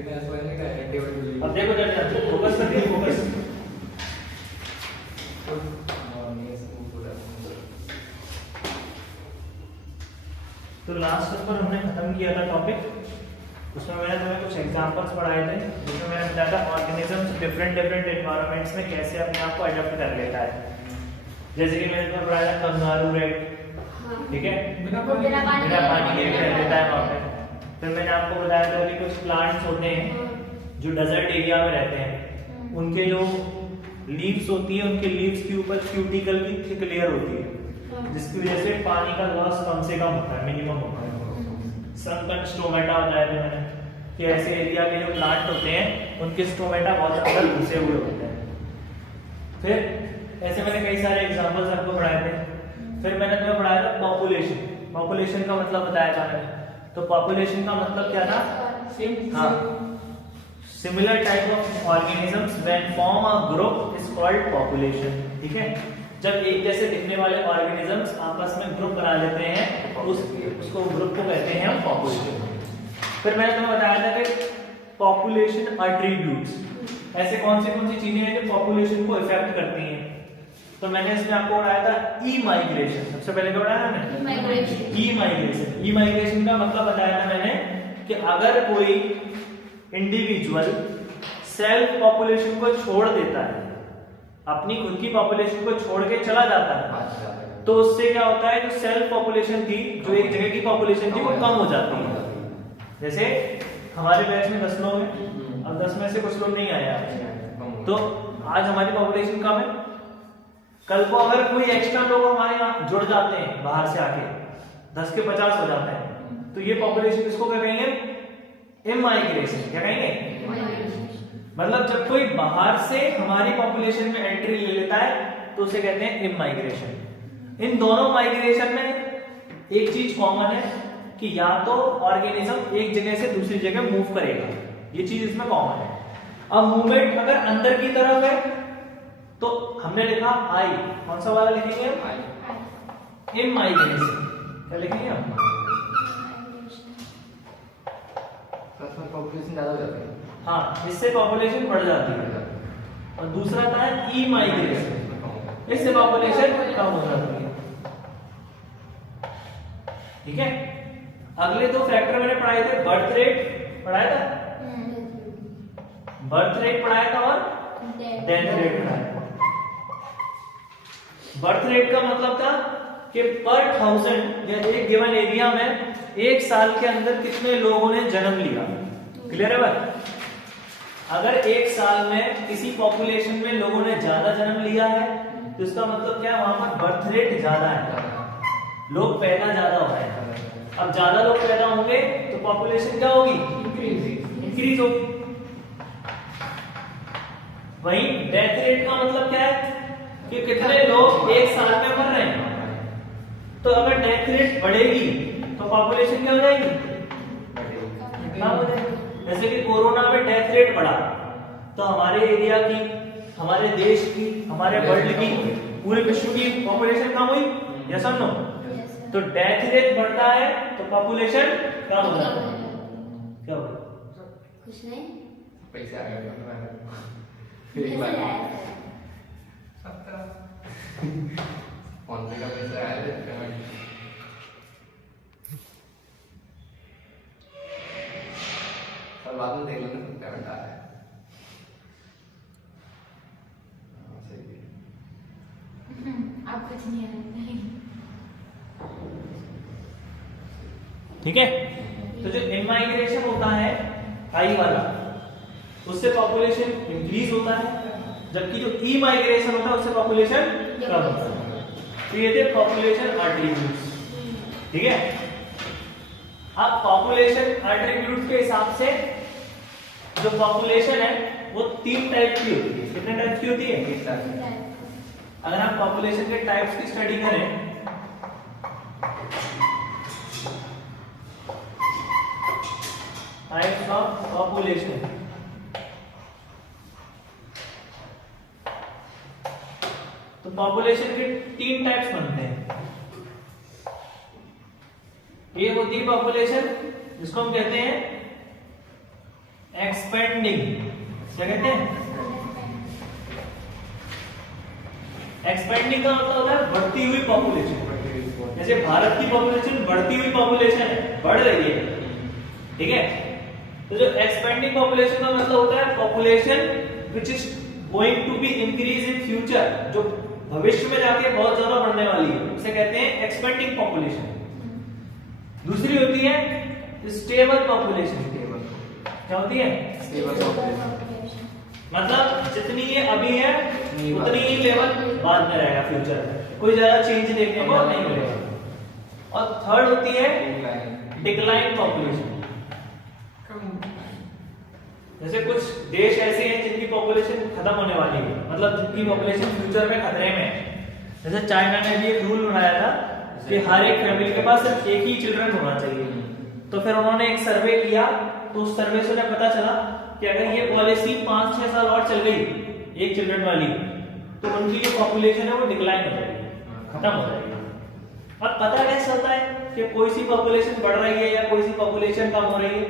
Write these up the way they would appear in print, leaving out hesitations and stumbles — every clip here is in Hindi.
अब देखो जरा फोकस करके फोकस। तो लास्ट पर हमने खत्म किया था टॉपिक, उसमें मैंने तुम्हें कुछ एग्जांपल्स पढ़ाए थे जिसमें मैंने बताया था ऑर्गेनिजम्स डिफरेंट एनवायरनमेंट्स में कैसे अपने आप को अडॉप्ट कर लेता है। जैसे कि मैंने तुम्हें पढ़ाया था कंगारू रेट, ठीक है, बिना पानी के रह लेता है वहाँ पे। फिर मैंने आपको बताया था कि कुछ प्लांट्स होते हैं जो डेजर्ट एरिया में रहते हैं, उनके जो लीव्स होती है उनके लीव्स के ऊपर क्यूटिकल की थिक लेयर होती है जिसकी वजह से पानी का लॉस कम से कम होता है, मिनिमम होता है। संकन स्टोमेटा बताया था मैंने कि ऐसे एरिया के जो प्लांट होते हैं उनके स्टोमेटा बहुत अंदर घुसे हुए होते हैं। फिर ऐसे मैंने कई सारे एग्जांपल्स आपको पढ़ाए थे। फिर मैंने तुम्हें पढ़ाया था पॉपुलेशन। पॉपुलेशन का मतलब बताया था मैंने। तो पॉपुलेशन का मतलब क्या था? हाँ, similar type of organisms when form a group is called population. ठीक है, जब एक जैसे दिखने वाले ऑर्गेनिजम्स आपस में ग्रुप बना लेते हैं तो उसको ग्रुप को कहते हैं हम पॉपुलेशन। फिर मैंने तुम्हें बताया था कि पॉपुलेशन एट्रीब्यूट्स, ऐसे कौन सी चीजें हैं जो पॉपुलेशन को इफेक्ट करती हैं। तो मैंने इसमें आपको पढ़ाया था ई माइग्रेशन। सबसे पहले क्या पढ़ाया मैंने? ई माइग्रेशन। ई माइग्रेशन का मतलब बताया था मैंने कि अगर कोई इंडिविजुअल सेल्फ पॉपुलेशन को छोड़ देता है, अपनी खुद की पॉपुलेशन को छोड़ के चला जाता है, तो उससे क्या होता है, जो सेल्फ पॉपुलेशन थी, जो एक जगह की पॉपुलेशन थी, वो कम हो जाती है। जैसे हमारे बैच में 10 लोग हैं, अब 10 में से कुछ लोग नहीं आए, तो आज हमारी पॉपुलेशन कम है। कल को अगर कोई एक्स्ट्रा लोग हमारे यहाँ जुड़ जाते हैं बाहर से आके, 10 के 50 हो जाते हैं, तो ये पॉपुलेशन किसको कहेंगे? इमाइग्रेशन। क्या कहेंगे? मतलब जब कोई बाहर से हमारी पॉपुलेशन में एंट्री ले लेता है तो उसे कहते हैं इमाइग्रेशन। इन दोनों माइग्रेशन में एक चीज कॉमन है कि या तो ऑर्गेनिज्म एक जगह से दूसरी जगह मूव करेगा, ये चीज इसमें कॉमन है। अब मूवमेंट अगर अंदर की तरफ है तो हमने लिखा आई, कौन सा वाला लिखेंगे हम? इमाइग्रेशन। क्या लिखेंगे हम? पॉपुलेशन ज्यादा हो जाती है। हाँ, इससे पॉपुलेशन बढ़ जाती है। और दूसरा था ई माइग्रेशन, इससे पॉपुलेशन कम हो जाती है। ठीक है, अगले दो फैक्टर मैंने पढ़ाए थे। बर्थ रेट पढ़ाया था, बर्थ रेट पढ़ाया था, और डेथ रेट पढ़ाया था। बर्थ रेट का मतलब था कि पर 1000 या एक गिवन एरिया में एक साल के अंदर कितने लोगों ने जन्म लिया। क्लियर है बात? अगर एक साल में किसी पॉपुलेशन में लोगों ने ज्यादा जन्म लिया है तो इसका मतलब क्या है, वहां पर बर्थ रेट ज्यादा है, लोग पैदा ज्यादा हो रहे हैं। अब ज्यादा लोग पैदा होंगे तो पॉपुलेशन क्या होगी? इंक्रीज होगी। वहीं डेथ रेट का मतलब क्या है कि कितने लोग एक साल में मर रहे हैं। तो अगर डेथ रेट बढ़ेगी तो पॉपुलेशन क्या हो जाएगी? कम हो जाएगी। जैसे कि कोरोना में डेथ रेट बढ़ा तो हमारे एरिया की, हमारे देश की, हमारे वर्ल्ड की, पूरे विश्व की पॉपुलेशन कम हुई, यस और नो? तो डेथ रेट बढ़ता है तो पॉपुलेशन कम हो जाता है। क्या होगा? कुछ नहीं, पैसे आ गए फोन पे का पैसा आया था पेमेंट। सब बाद में देख लेना पेमेंट आ रहा है। सही है। आप कुछ नहीं है। ठीक है, तो जो इमाइग्रेशन होता है आई वाला, उससे पॉपुलेशन इंक्रीज होता है, जबकि जो ई माइग्रेशन होता है उससे पॉपुलेशन कम होता है। तो ये थे पॉपुलेशन एट्रीब्यूट्स। ठीक है, अब पॉपुलेशन एट्रीब्यूट्स के हिसाब से जो पॉपुलेशन है वो 3 टाइप की होती है। कितने टाइप की होती है? अगर आप पॉपुलेशन के टाइप्स की स्टडी करें, टाइप्स ऑफ पॉपुलेशन, तो पॉपुलेशन के 3 टाइप्स बनते हैं। ये होती है पॉपुलेशन जिसको हम कहते हैं एक्सपेंडिंग, क्या कहते हैं? एक्सपेंडिंग का मतलब होता है बढ़ती हुई पॉपुलेशन। जैसे भारत की पॉपुलेशन बढ़ती हुई पॉपुलेशन है, बढ़ रही है, ठीक है। तो जो एक्सपेंडिंग पॉपुलेशन का मतलब होता है population which is going to be increase in future, जो भविष्य में जाके बहुत ज्यादा बढ़ने वाली है, उसे कहते हैं एक्सपेंडिंग पॉपुलेशन। दूसरी होती है स्टेबल पॉपुलेशन। क्या होती है? स्टेबल पॉपुलेशन, मतलब जितनी ये अभी है उतनी ही लेवल बाद में रहेगा, फ्यूचर में कोई ज्यादा चेंज देखने को नहीं मिलेगा। और थर्ड होती है डिक्लाइन पॉपुलेशन। जैसे कुछ देश ऐसे हैं जिनकी पॉपुलेशन खत्म होने वाली है, मतलब जिनकी पॉपुलेशन फ्यूचर में खतरे में है। जैसे चाइना ने भी एक रूल बनाया था कि हर एक फैमिली के पास सिर्फ एक ही चिल्ड्रन होना चाहिए। तो फिर उन्होंने एक सर्वे किया, तो उस सर्वे से उन्हें पता चला कि अगर ये पॉलिसी 5-6 साल और चल गई एक चिल्ड्रन वाली, तो उनकी जो पॉपुलेशन है वो डिक्लाइन हो जाएगी, खत्म हो जाएगी। अब पता कैसे होता है कि कोई सी पॉपुलेशन बढ़ रही है या कोई सी पॉपुलेशन कम हो रही है?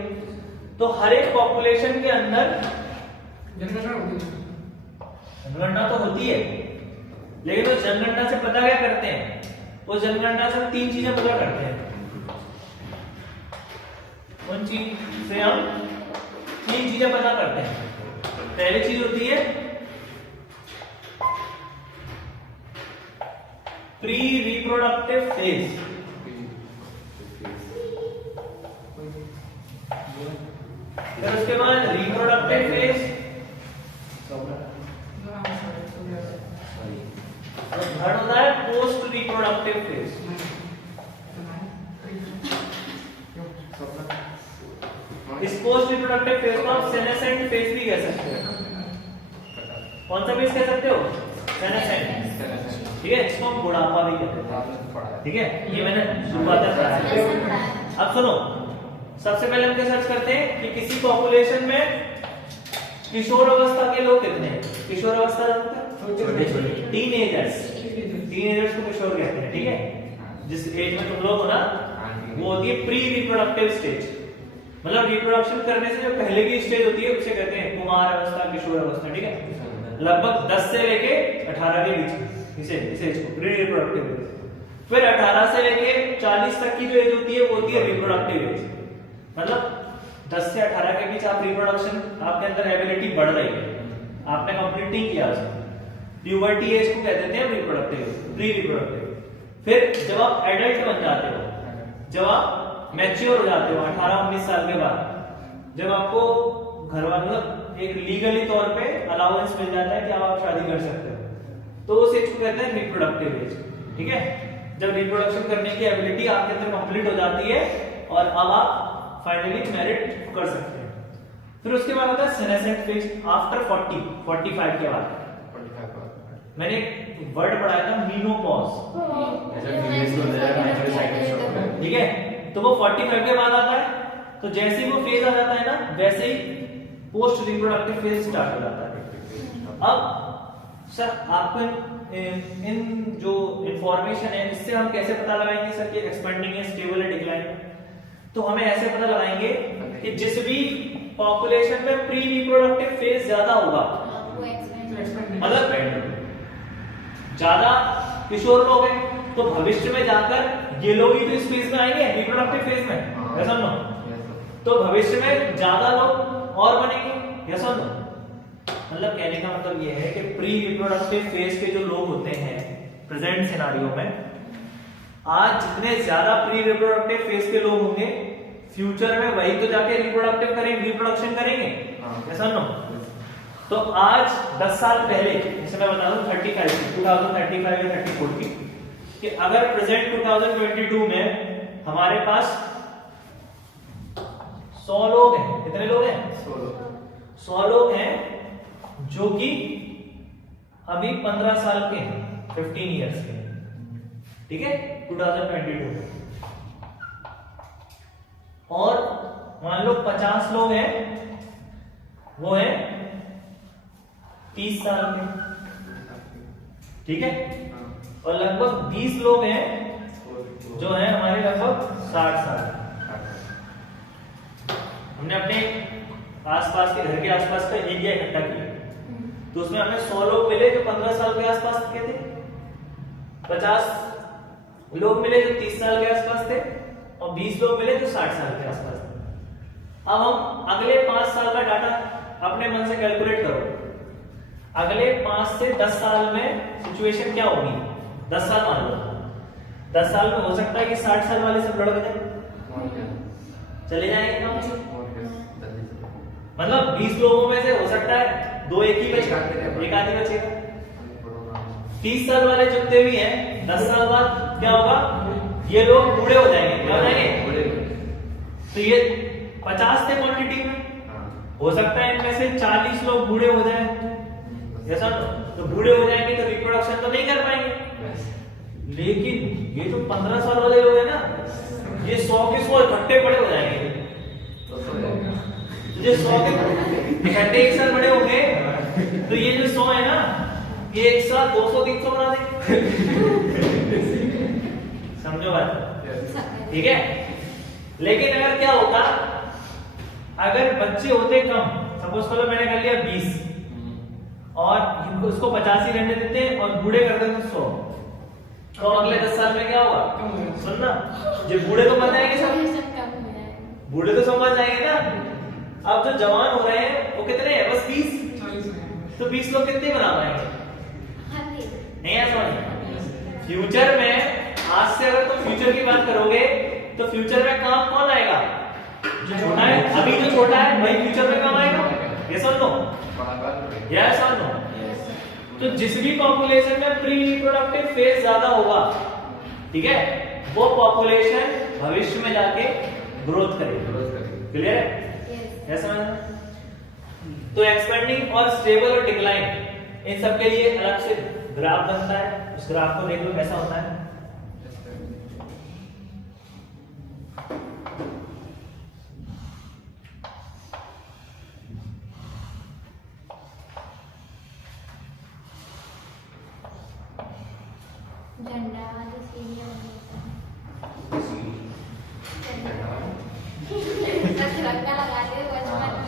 तो हर एक पॉपुलेशन के अंदर जनगणना तो होती है, लेकिन वो जनगणना से पता क्या करते हैं? वो जनगणना से 3 चीजें पता करते हैं। उन चीज से हम 3 चीजें पता करते हैं। पहली चीज होती है प्री रिप्रोडक्टिव फेज। फिर उसके बाद रिप्रोडक्टिव फेज, और थर्ड होता है पोस्ट रिप्रोडक्टिव फेज। इस पोस्ट रिप्रोडक्टिव फेज को आप सेनेसेंट फेज भी कह सकते हो। कौन सा फेज कह सकते हो? सेनेसेंट, ठीक है। इसको हम बुढ़ापा भी कहते हैं, ठीक है। ये मैंने शुरुआत में पढ़ाया। अब सुनो, सबसे पहले हम क्या सर्च करते हैं कि किसी पॉपुलेशन में किशोर अवस्था के लोग कितने हैं? किशोर अवस्था टीनेजर्स, टीनेजर्स को किशोर कहते हैं, ठीक है। जिस एज में तुम लोग हो ना, वो होती है प्री रिप्रोडक्टिव स्टेज। मतलब रिप्रोडक्शन करने से जो पहले की स्टेज होती है उसे कहते हैं कुमार अवस्था, किशोर अवस्था, ठीक है। लगभग 10 से लेके 18 के बीच इसे एज को प्री रिप्रोडक्टिव। फिर 18 से लेके 40 तक की जो एज होती है वो होती है रिप्रोडक्टिव एज। मतलब 10 से 18 के बीच आप रिप्रोडक्शन, आपके अंदर एबिलिटी बढ़ रही है, आपने कंप्लीट नहीं किया उसे। प्यूबर्टी एज को कहते हैं रिप्रोडक्टिव, प्री रिप्रोडक्टिव। फिर जब आप एडल्ट बन जाते हो, जब आप मैच्योर हो जाते हो 18-19 साल के बाद, जब आपको घर वालों एक लीगली तौर पे अलाउंस मिल जाता है कि आप शादी कर सकते हो, तो उस एज को कहते हैं रिप्रोडक्टिव एज, ठीक है। जब रिप्रोडक्शन करने की एबिलिटी आपके अंदर कंप्लीट हो जाती है और अब आप फाइनली मैरिड कर सकते हैं। फिर उसके बाद आता है सेनेसेंट फेज आफ्टर 45 के बाद। मैंने एक वर्ड पढ़ाया था मीनोपॉज, ठीक है। तो वो 45 के बाद आता है। तो जैसे ही वो फेज आ जाता है ना, वैसे ही पोस्ट रिप्रोडक्टिव फेज स्टार्ट हो जाता है। अब सर आपको इन जो इंफॉर्मेशन है इससे हम कैसे पता लगाएंगे सर कि एक्सपेंडिंग है, स्टेबल है, डिक्लाइन है? तो हमें ऐसे पता लगाएंगे कि जिस भी पॉपुलेशन में प्री रिप्रोडक्टिव फेज ज्यादा होगा, मतलब ज्यादा किशोर लोग हैं, तो भविष्य में जाकर ये लोग ही तो इस फेज में आएंगे, रिप्रोडक्टिव फेज में, ऐसा ना? तो भविष्य में ज्यादा लोग और बनेंगे, ऐसा ना? मतलब कहने का मतलब ये है कि प्री रिप्रोडक्टिव फेज के जो लोग होते हैं प्रेजेंट सिनारियो में, आज जितने ज्यादा प्री रिप्रोडक्टिव फेज के लोग होंगे, फ्यूचर में वही तो जाके रिप्रोडक्टिव करेंगे, रिप्रोडक्शन करेंगे, ऐसा ना? तो आज 10 साल पहले, जैसे मैं बता दूं 2035 या 34 की, कि अगर प्रेजेंट 2022 में हमारे पास 100 लोग हैं, कितने लोग हैं? 100 लोग हैं जो कि अभी 15 साल के हैं, 15 इयर्स के, ठीक है, 2022 में। और मान लो 50 लोग हैं, वो है 30 साल के, ठीक है। और लगभग 20 लोग हैं जो हैं हमारे लगभग 60 साल। हमने अपने आसपास के घर के आसपास का एरिया इकट्ठा किया, तो उसमें हमें 100 लोग मिले जो 15 साल के आसपास के थे, 50 लोग मिले जो 30 साल के आसपास थे, और 20 लोग मिले जो 60 साल के आसपास थे। अब हम अगले 5 साल का डाटा अपने मन से कैलकुलेट करो। अगले 5 से 10 साल में सिचुएशन क्या होगी? 10 साल मान लो, 10 साल में हो सकता है कि 60 साल वाले सब लड़ गए, चले जाएंगे काम से। मतलब 20 लोगों में से हो सकता है 2 एक ही बचेगा, एक आदमी बचेगा। 30 साल वाले जितने भी हैं 10 साल बाद क्या होगा? ये लोग बूढ़े हो जाएंगे। क्या हो जाएंगे? तो ये 50 थे क्वांटिटी में, हो सकता है इनमें से 40 लोग बूढ़े हो जाए, ऐसा तो बूढ़े हो जाएंगे तो रिप्रोडक्शन तो नहीं कर पाएंगे। लेकिन ये जो 15 साल वाले लोग हैं ना, ये 100 के 100 इकट्ठे बड़े हो जाएंगे। जो 100 के इकट्ठे एक साथ बड़े होंगे तो ये जो 100 है ना, ये एक साथ 200-300 बना देंगे। समझो बात? ठीक है। लेकिन अगर क्या होता, अगर बच्चे होते कम, सपोज करो मैंने कर लिया 20 और उसको 50 ही रहने देते हैं और बूढ़े कर देते 100, तो अगले 10 साल में क्या होगा? सुनना, जो बूढ़े तो मर जाएंगे सब, बूढ़े तो सब मर जाएंगे ना। अब जो जवान हो रहे हैं वो कितने हैं? बस 20। तो 20 लोग कितने बना पाएंगे? नहीं है समझ? फ्यूचर में, आज से अगर तुम फ्यूचर की बात करोगे तो फ्यूचर में काम कौन आएगा? जो छोटा है, अभी जो छोटा है वही फ्यूचर में काम आएगा। ये समझ लो, यह समझ लो। तो जिस भी पॉपुलेशन में प्री रिप्रोडक्टिव फेज ज्यादा होगा, ठीक है, वो पॉपुलेशन भविष्य में जाके ग्रोथ करेगी। क्लियर है? यह समझ लो। तो एक्सपेंडिंग और स्टेबल और डिक्लाइन, इन सब के लिए अलग से ग्राफ बनता है। उस ग्राफ को देख लो कैसा होता है।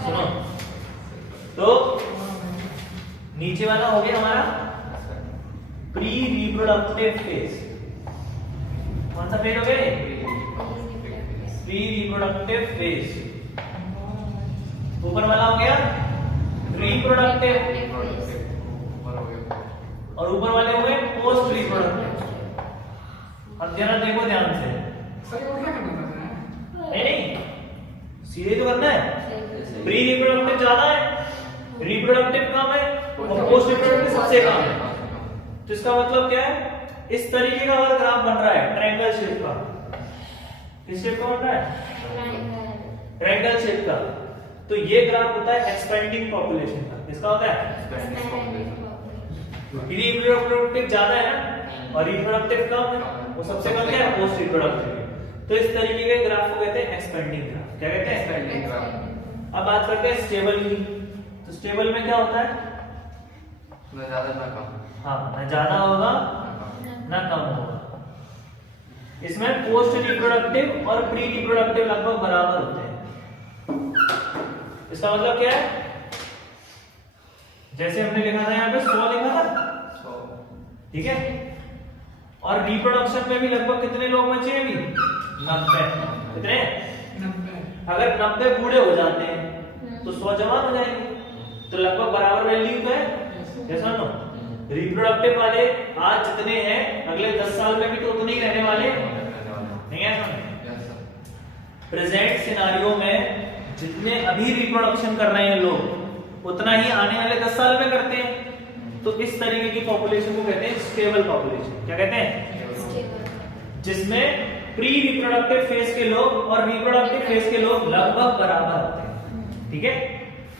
सुनो, तो नीचे वाला हो गया हमारा प्री रिप्रोडक्टिव फेज। कौन सा फेज हो गया? Pre reproductive phase. ऊपर वाला हो गया रिप्रोडक्टिव, और ऊपर वाले हो गए पोस्ट रिप्रोडक्टिव। अब जरा देखो ध्यान से, नहीं सीधे तो करना है। प्री रिप्रोडक्टिव ज्यादा है, रिप्रोडक्टिव कम है, और पोस्ट रिप्रोडक्टिव सबसे कम है। तो इसका मतलब क्या है? इस तरीके का अगर ग्राफ बन रहा है ट्रायंगल शेप का, किस शेप का बन रहा है? ट्रायंगल शेप का। तो ये ग्राफ होता है एक्सपेंडिंग पॉपुलेशन का। किसका होता है? रिप्रोडक्टिव ज्यादा है ना, और रिप्रोडक्टिव कम है, वो सबसे कम क्या है? Post reproductive. तो इस तरीके के ग्राफ को कहते हैं एक्सपेंडिंग ग्राफ। क्या कहते हैं? Expanding graph. अब बात करते हैं स्टेबल की। तो स्टेबल में क्या होता है? ना ज्यादा ना कम। हाँ, ना ज्यादा होगा ना कम होगा। इसमें पोस्ट रिप्रोडक्टिव और प्री रिप्रोडक्टिव लगभग बराबर होते हैं। इसका मतलब क्या है? जैसे हमने लिखा था यहाँ पे 100 लिखा था, ठीक है, और रिप्रोडक्शन में भी लगभग कितने लोग बचे हैं अभी? 90। कितने? 90। अगर 90 बूढ़े हो जाते हैं तो 100 जवान हो जाएंगे, तो लगभग बराबर वैल्यू तो है। जैसा नो रिप्रोडक्टिव वाले आज जितने हैं अगले 10 साल में भी तो उतने ही रहने वाले नहीं है। प्रेजेंट सिनारियो में जितने अभी रिप्रोडक्शन कर रहे हैं लोग, उतना ही आने वाले 10 साल में करते हैं। तो इस तरीके की पॉपुलेशन को कहते हैं स्टेबल पॉपुलेशन। क्या कहते हैं? जिसमें प्री रिप्रोडक्टिव फेज के लोग और रिप्रोडक्टिव फेज के लोग लगभग बराबर होते हैं। ठीक है,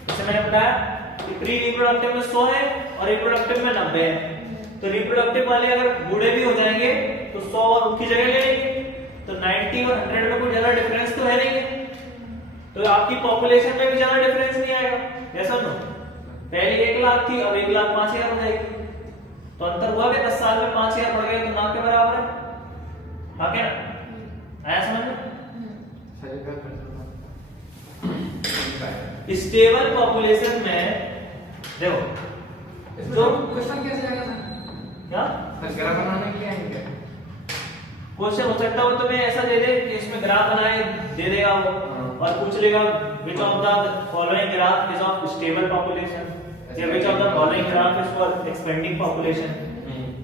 जैसे मैंने बताया कि प्री रिप्रोडक्टिव में 100 है और रिप्रोडक्टिव में 90 है। तो रिप्रोडक्टिव वाले अगर बूढ़े भी हो जाएंगे तो 100 और उनकी जगह ले लेंगे, तो 90 और 100 में कोई ज्यादा डिफरेंस तो है नहीं, तो आपकी पॉपुलेशन में भी ज्यादा डिफरेंस नहीं आएगा। ऐसा तो पहले 1 लाख थी, अब 1,05,000 हो जाएगी, तो अंतर हुआ कि 10 साल में 5,000 बढ़ गया, तो ना के बराबर है। हाँ क्या आया समझ में? स्टेबल पॉपुलेशन में देखो तो क्वेश्चन कैसे आएगा सर? क्या ग्राफ बनाने के लिए आएंगे क्वेश्चन हो सकता हो तो मैं ऐसा दे दे कि इसमें ग्राफ बनाए दे देगा वो और पूछ लेगा which of the following graph is of stable population या which of the following graph is for expanding population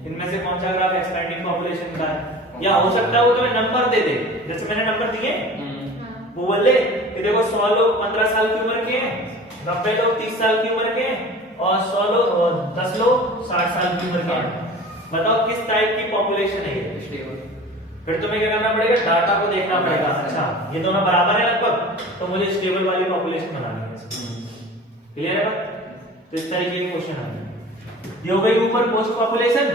इनमें से कौन सा ग्राफ एक्सपेंडिंग पॉपुलेशन का है या हो सकता है वो तुम्हें नंबर दे दे जैसे मैंने नंबर दिए वो बोले कि देखो 100 लोग 15 साल की उम्र के हैं 90 लोग 30 साल की उम्र के हैं और 100 लोग 10 लोग 60 साल की उम्र के हैं बताओ किस टाइप की पॉपुलेशन है ये स्टेबल फिर तुम्हें क्या करना पड़ेगा डाटा को देखना पड़ेगा अच्छा ये दोनों बराबर है लगभग तो मुझे स्टेबल वाली पॉपुलेशन बनानी है क्लियर है बात तो इस तरीके के क्वेश्चन आते हैं ये हो गई ऊपर पोस्ट पॉपुलेशन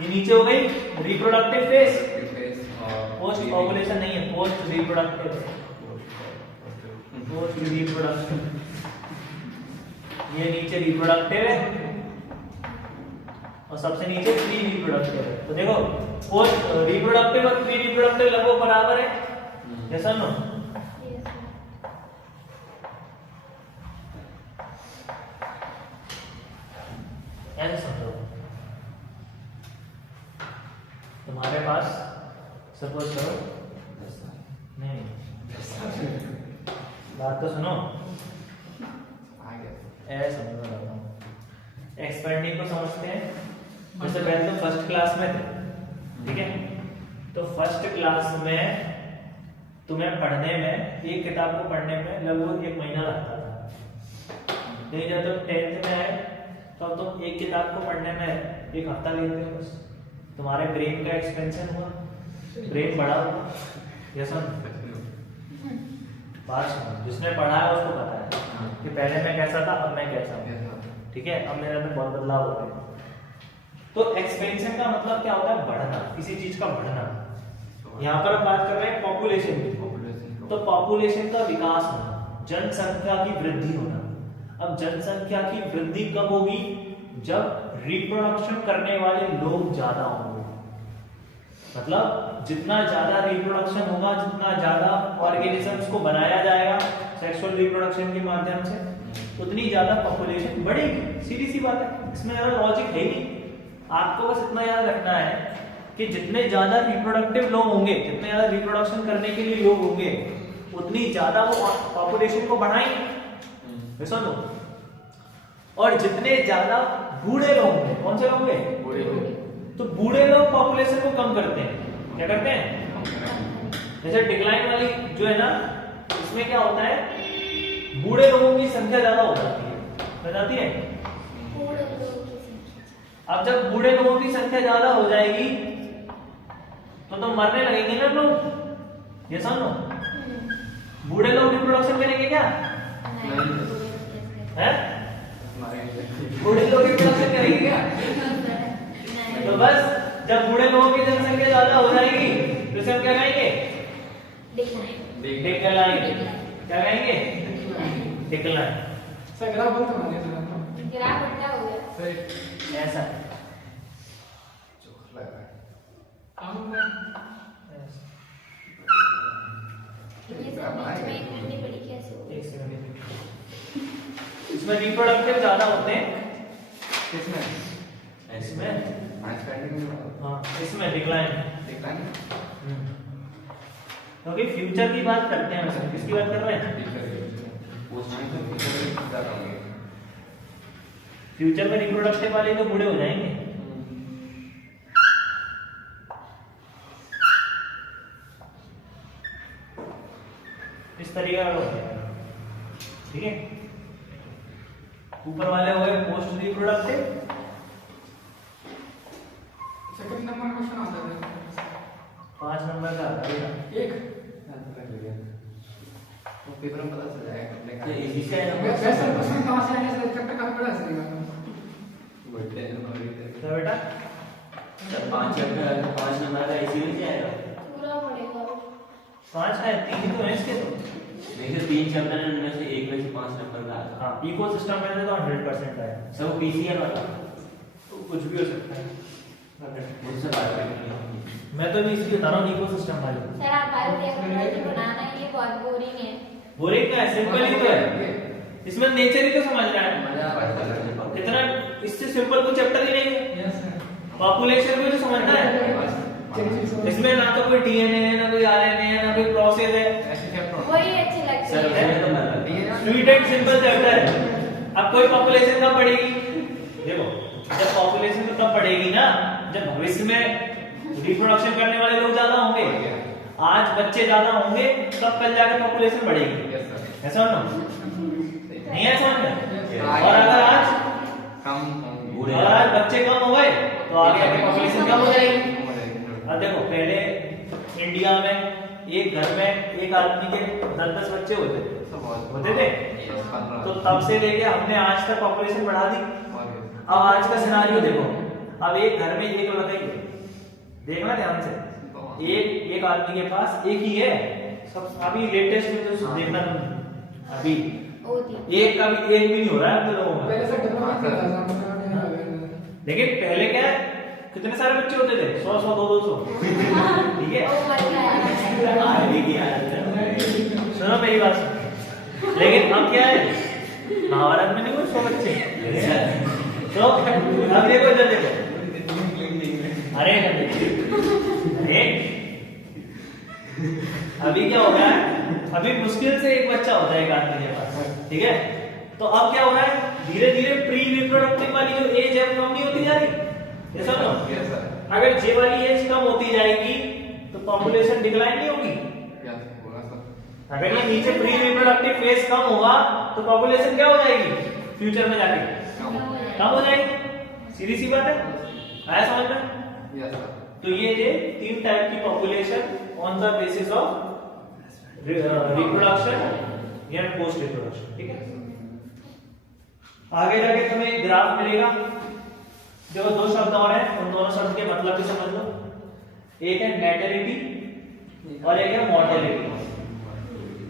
ये नीचे हो गई रिप्रोडक्टिव फेज पोस्ट पॉपुलेशन नहीं है पोस्ट रिप्रोडक्टिव पोस्ट रिप्रोडक्टिव ये नीचे रिप्रोडक्टिव है और सबसे नीचे प्री रिप्रोडक्टिव है तो देखो पोस्ट रिप्रोडक्टिव और प्री रिप्रोडक्टिव लगभग बराबर है जैसा नो ऐसे समझो तुम्हारे पास सपोज करो नहीं बात तो सुनो ऐसे समझो एक्सपेंडिंग को समझते हैं जैसे पहले तो फर्स्ट क्लास में थे ठीक है तो फर्स्ट क्लास में तुम्हें पढ़ने में एक किताब को पढ़ने में लगभग 1 महीना लगता था नहीं जब तुम 10th में आए तो तुम एक किताब को पढ़ने में 1 हफ्ता लेते हो बस तुम्हारे ब्रेन का एक्सपेंशन हुआ ब्रेन बढ़ा हुआ यस बात सुनो जिसने पढ़ा है उसको पता है कि पहले मैं कैसा था अब मैं कैसा हूँ ठीक है अब मेरे अंदर बहुत बदलाव हो गए तो एक्सपेंशन का मतलब क्या होता है बढ़ना किसी चीज का बढ़ना यहाँ पर हम बात कर रहे हैं पॉपुलेशन की तो पॉपुलेशन का विकास होना जनसंख्या की वृद्धि होना अब जनसंख्या की वृद्धि कब होगी जब रिप्रोडक्शन करने वाले लोग ज्यादा होंगे मतलब जितना ज्यादा रिप्रोडक्शन होगा जितना ज्यादा ऑर्गेनिजम्स को बनाया जाएगा सेक्सुअल रिप्रोडक्शन के माध्यम से उतनी ज्यादा पॉपुलेशन बढ़ेगी सीधी सी बात है इसमें ज्यादा लॉजिक है नहीं आपको बस इतना याद रखना है कि जितने ज्यादा रिप्रोडक्टिव लोग होंगे जितने ज्यादा रिप्रोडक्शन करने के लिए लोग होंगे उतनी ज्यादा वो पॉपुलेशन को बढ़ाएंगे सुनो और जितने ज्यादा बूढ़े लोग होंगे कौन से लोग होंगे बूढ़े लोग तो बूढ़े लोग पॉपुलेशन को कम करते हैं क्या करते हैं जैसे डिक्लाइन वाली जो है ना इसमें क्या होता है बूढ़े लोगों की संख्या ज्यादा हो जाती है अब जब बूढ़े लोगों की संख्या ज्यादा हो जाएगी तो मरने लगेंगे ना लोग ये सुनो बूढ़े लोग रिप्रोडक्शन करेंगे क्या है बूढ़े लोग रिप्रोडक्शन करेंगे क्या तो बस जब बूढ़े लोगों की जनसंख्या ज्यादा हो जाएगी तो इसे हम क्या कहेंगे डिक्लाइन क्या कहेंगे डिक्लाइन सर ग्राफ बंद करवा दिया ग्राफ उल्टा हो गया सर ऐसा काम ये सब बीच में एक महीने बड़ी कैसे हो एक सेकंड इसमें रिप्रोडक्टिव ज्यादा होते हैं किसमें इसमें एक्सपेंडिंग हाँ इसमें डिक्लाइन देखना क्योंकि फ्यूचर की बात करते हैं वैसे किसकी बात कर रहे हैं फ्यूचर में रिप्रोडक्टिव वाले तो बूढ़े हो जाएंगे इस तरीके का हो जाएगा ठीक है ऊपर वाले हो गए post reproductive second number question आता है 5 नंबर का आता है एक तो पेपर में पता चल जाएगा ये इजी से आएगा वैसे क्वेश्चन कहां से आएगा सर चैप्टर कहां पढ़ा सर बैठे हैं हमारे तो बेटा 5 नंबर का इसी में से आएगा पूरा पड़ेगा 5 है 3 ही तो है इसके तो नहीं तो 3 चैप्टर है उनमें से एक में से 5 नंबर का आएगा हाँ इकोसिस्टम में तो 100% है सब पीसीआर वाला तो कुछ भी हो सकता है मुझसे बात करनी है मैं तो भी इसलिए बता रहा हूँ इकोसिस्टम वाले सर आप बायोटेक्नोलॉजी बनाना ये बहुत बोरिंग है बोरिंग का है, सिंपल ही तो है, इसमें नेचर ही तो समझ रहा है। कितना इससे सिंपल कोई चैप्टर ही नहीं है। Yes sir. पॉपुलेशन को जो समझना है, इसमें ना तो कोई डीएनए है, ना कोई आरएनए है, ना कोई प्रोसेस है, वही अच्छी लगती सर है। उसमें तो मैं स्वीट एंड सिंपल चैप्टर है। अब कोई पॉपुलेशन कब बढ़ेगी, देखो जब पॉपुलेशन तो तब बढ़ेगी ना जब भविष्य में रिप्रोडक्शन करने वाले लोग ज्यादा होंगे। आज बच्चे ज्यादा होंगे तब कल जाकर पॉपुलेशन बढ़ेगी, ऐसा ना नहीं है समझ में। और अगर आज बूढ़े अगर आज बच्चे कम हो गए तो आगे आगे पॉपुलेशन कम हो जाएगी। अब देखो पहले इंडिया में एक घर में एक आदमी के 10-10 बच्चे होते थे, तो तब से लेके हमने आज तक पॉपुलेशन बढ़ा दी। अब आज का सिनारियो देखो, अब एक घर में एक लड़का ही है, देखना ध्यान से, एक आदमी के पास एक ही है। सब अभी लेटेस्ट में तो देखना तुम, अभी एक का भी एक भी नहीं हो रहा है हम लोगों में। पहले से डेवलपमेंट करता था। लेकिन पहले क्या है, कितने सारे बच्चे होते थे, 100 200 ठीक है। आगे की आदत है। सुनो मेरी बात सुनो। लेकिन अब क्या है, महाभारत में नहीं कोई 100 बच्चे, तो अब देखो इधर देखो, अरे अरे अभी क्या हो रहा है, अभी मुश्किल से एक बच्चा होता है एक आदमी के पास, ठीक है। तो अब क्या हो रहा है, धीरे धीरे प्री रिप्रोडक्टिव वाली जो एज है वो कम नहीं होती जा रही, ऐसा ना। अगर जे वाली एज कम होती जाएगी तो पॉपुलेशन डिक्लाइन नहीं होगी। अगर ये नीचे प्री रिप्रोडक्टिव फेज कम होगा तो पॉपुलेशन क्या हो जाएगी फ्यूचर में जाके, कम हो जाएगी, सीधी सी बात है, आया समझ में। तो ये 3 टाइप की population on the basis of reproduction या पोस्ट रिप्रोडक्शन, ठीक है। आगे जाके तुम्हें ग्राफ मिलेगा, जो 2 शब्द और हैं, उन दोनों शब्द के मतलब भी समझ लो। एक है नेटेलिटी और एक है मॉर्टेलिटी।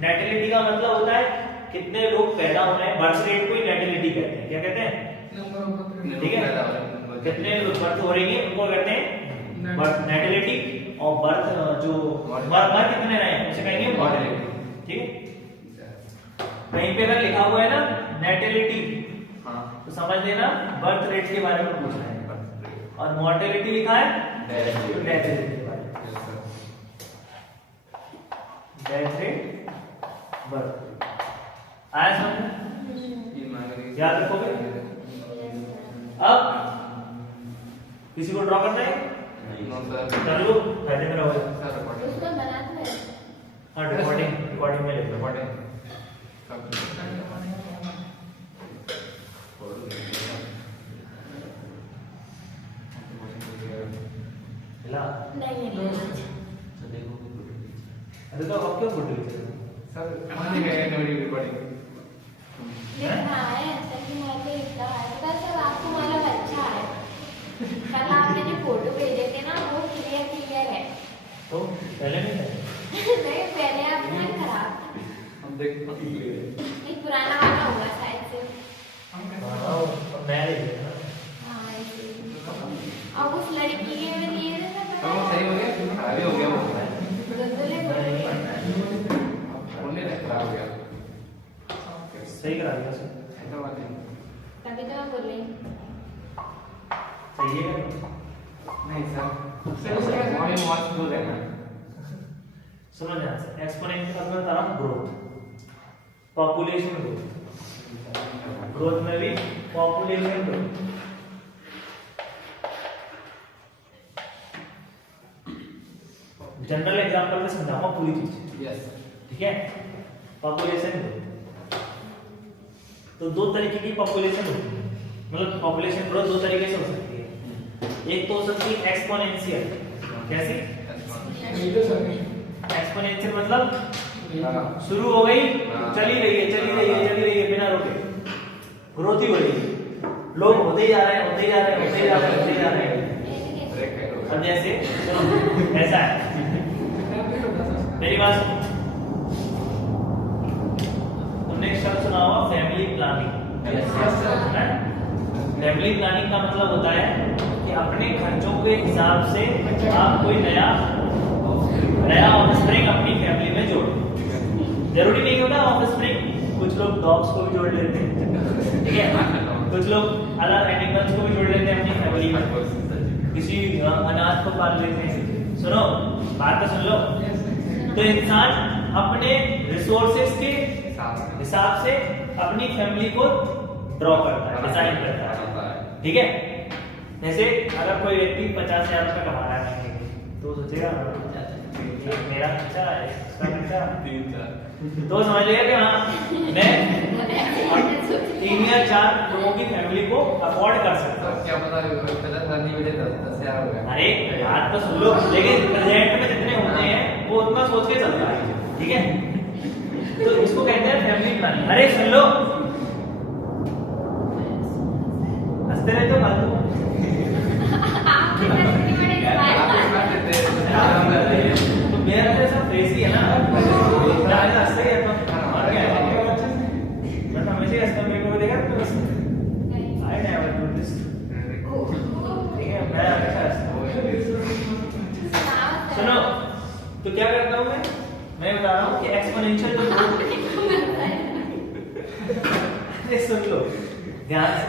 नेटेलिटी का मतलब होता है कितने लोग पैदा हो रहे हैं, बर्थ रेट को ही नेटेलिटी कहते हैं। क्या कहते हैं, ठीक है, कितने लोग बर्थ हो रही है उनको कहते हैं बर्थ नेटेलिटी, और बर्थ जो मर कितने रहे हैं उसे कहेंगे मॉर्टेलिटी, ठीक है। कहीं पे अगर लिखा हुआ है ना नेटेलिटी तो समझ लेना बर्थ रेट के बारे में पूछ रहे हैं, और मॉर्टेलिटी लिखा है डेथ रेट के बारे में, डेथ रेट बर्थ। आया समझ, याद रखोगे। अब किसी को ड्रॉ करना है, कर लो, फायदे में रहोगे। उसमें बनाते हैं। हाँ रिकॉर्डिंग में लिख लो। हिला नहीं अरे तो अब क्यों फोटो खींच लिखना है, तभी मैंने लिखा है। पता सर आपको मालूम अच्छा है, कल आपने जो फोटो भेजे थे ना वो क्लियर है। तो पहले नहीं था। नहीं पहले आपने खराब था, एक पुराना वाला होगा शायद से। मैं ले लिया ना। हाँ ऐसे। अब उस लड़की के में लिए थे ना, सही हो गया, अभी हो गया वो गंदले बोले खराब हो गया। सही करा दिया सर। तभी तो मैं बोल रही हूँ। सही है नहीं सर, मॉर्निंग वॉच दो देना। सुनो ध्यान से, एक्सपोनेंशियल का मतलब तरह ग्रोथ, पॉपुलेशन ग्रोथ, ग्रोथ में भी पॉपुलेशन ग्रोथ। जनरल एग्जांपल में समझाऊंगा पूरी चीज, यस ठीक है। पॉपुलेशन ग्रोथ तो 2 तरीके की पॉपुलेशन होती है, मतलब पॉपुलेशन ग्रोथ 2 तरीके से हो सकती है। एक तो हो सकती है एक्सपोनेंशियल, कैसी? एक्सपोनेंशियल मतलब शुरू हो गई, चली रही है बिना रोके, ग्रोथ ही हो रही है, लोग होते ही जा रहे हैं। अब जैसे ऐसा है, मेरी बात सुनो, तुमने एक शब्द सुना होगा फैमिली प्लानिंग। फैमिली प्लानिंग का मतलब होता है कि अपने खर्चों के हिसाब से आप कोई नया ऑफस्प्रिंग अपनी फैमिली में जोड़ो, जरूरी नहीं होता ऑफ स्प्रिंग, कुछ लोग डॉग्स को भी जोड़ लेते हैं, ठीक है, कुछ लोग अदर एनिमल्स को भी जोड़ लेते हैं अपनी फैमिली में, किसी अनाथ को पाल लेते हैं। सुनो बात तो सुन लो। तो इंसान अपने रिसोर्सेज के हिसाब से अपनी फैमिली को ड्रॉ करता है, डिजाइन करता है, ठीक है। जैसे अगर कोई व्यक्ति 50,000 रुपये कमा रहा है तो सोचेगा मेरा खर्चा है, इसका खर्चा, तो समझ लिया कि हाँ मैं 3 या 4 लोगों की फैमिली को अफोर्ड कर सकता हूँ। क्या पता 50,000 नहीं मिले 10,000 हो गए। अरे बात तो सुन लो, लेकिन प्रेजेंट में जितने होते हैं वो उतना सोच के चलता है, ठीक है। तो इसको कहते हैं फैमिली प्लानिंग। अरे सुन लो, हंसते रहते हो फालतू। तो मेरा तो ऐसा फेस ही है ना, हंसते ही है तो और क्या है, बट हमेशा हंसता मेरे को देखा तो बस आई नेवर डू दिस, ठीक है, मैं हमेशा हंसता हूँ। सुनो, तो क्या करता हूँ मैं बता रहा हूँ कि एक्सपोनेंशियल जो सुन लो ध्यान से,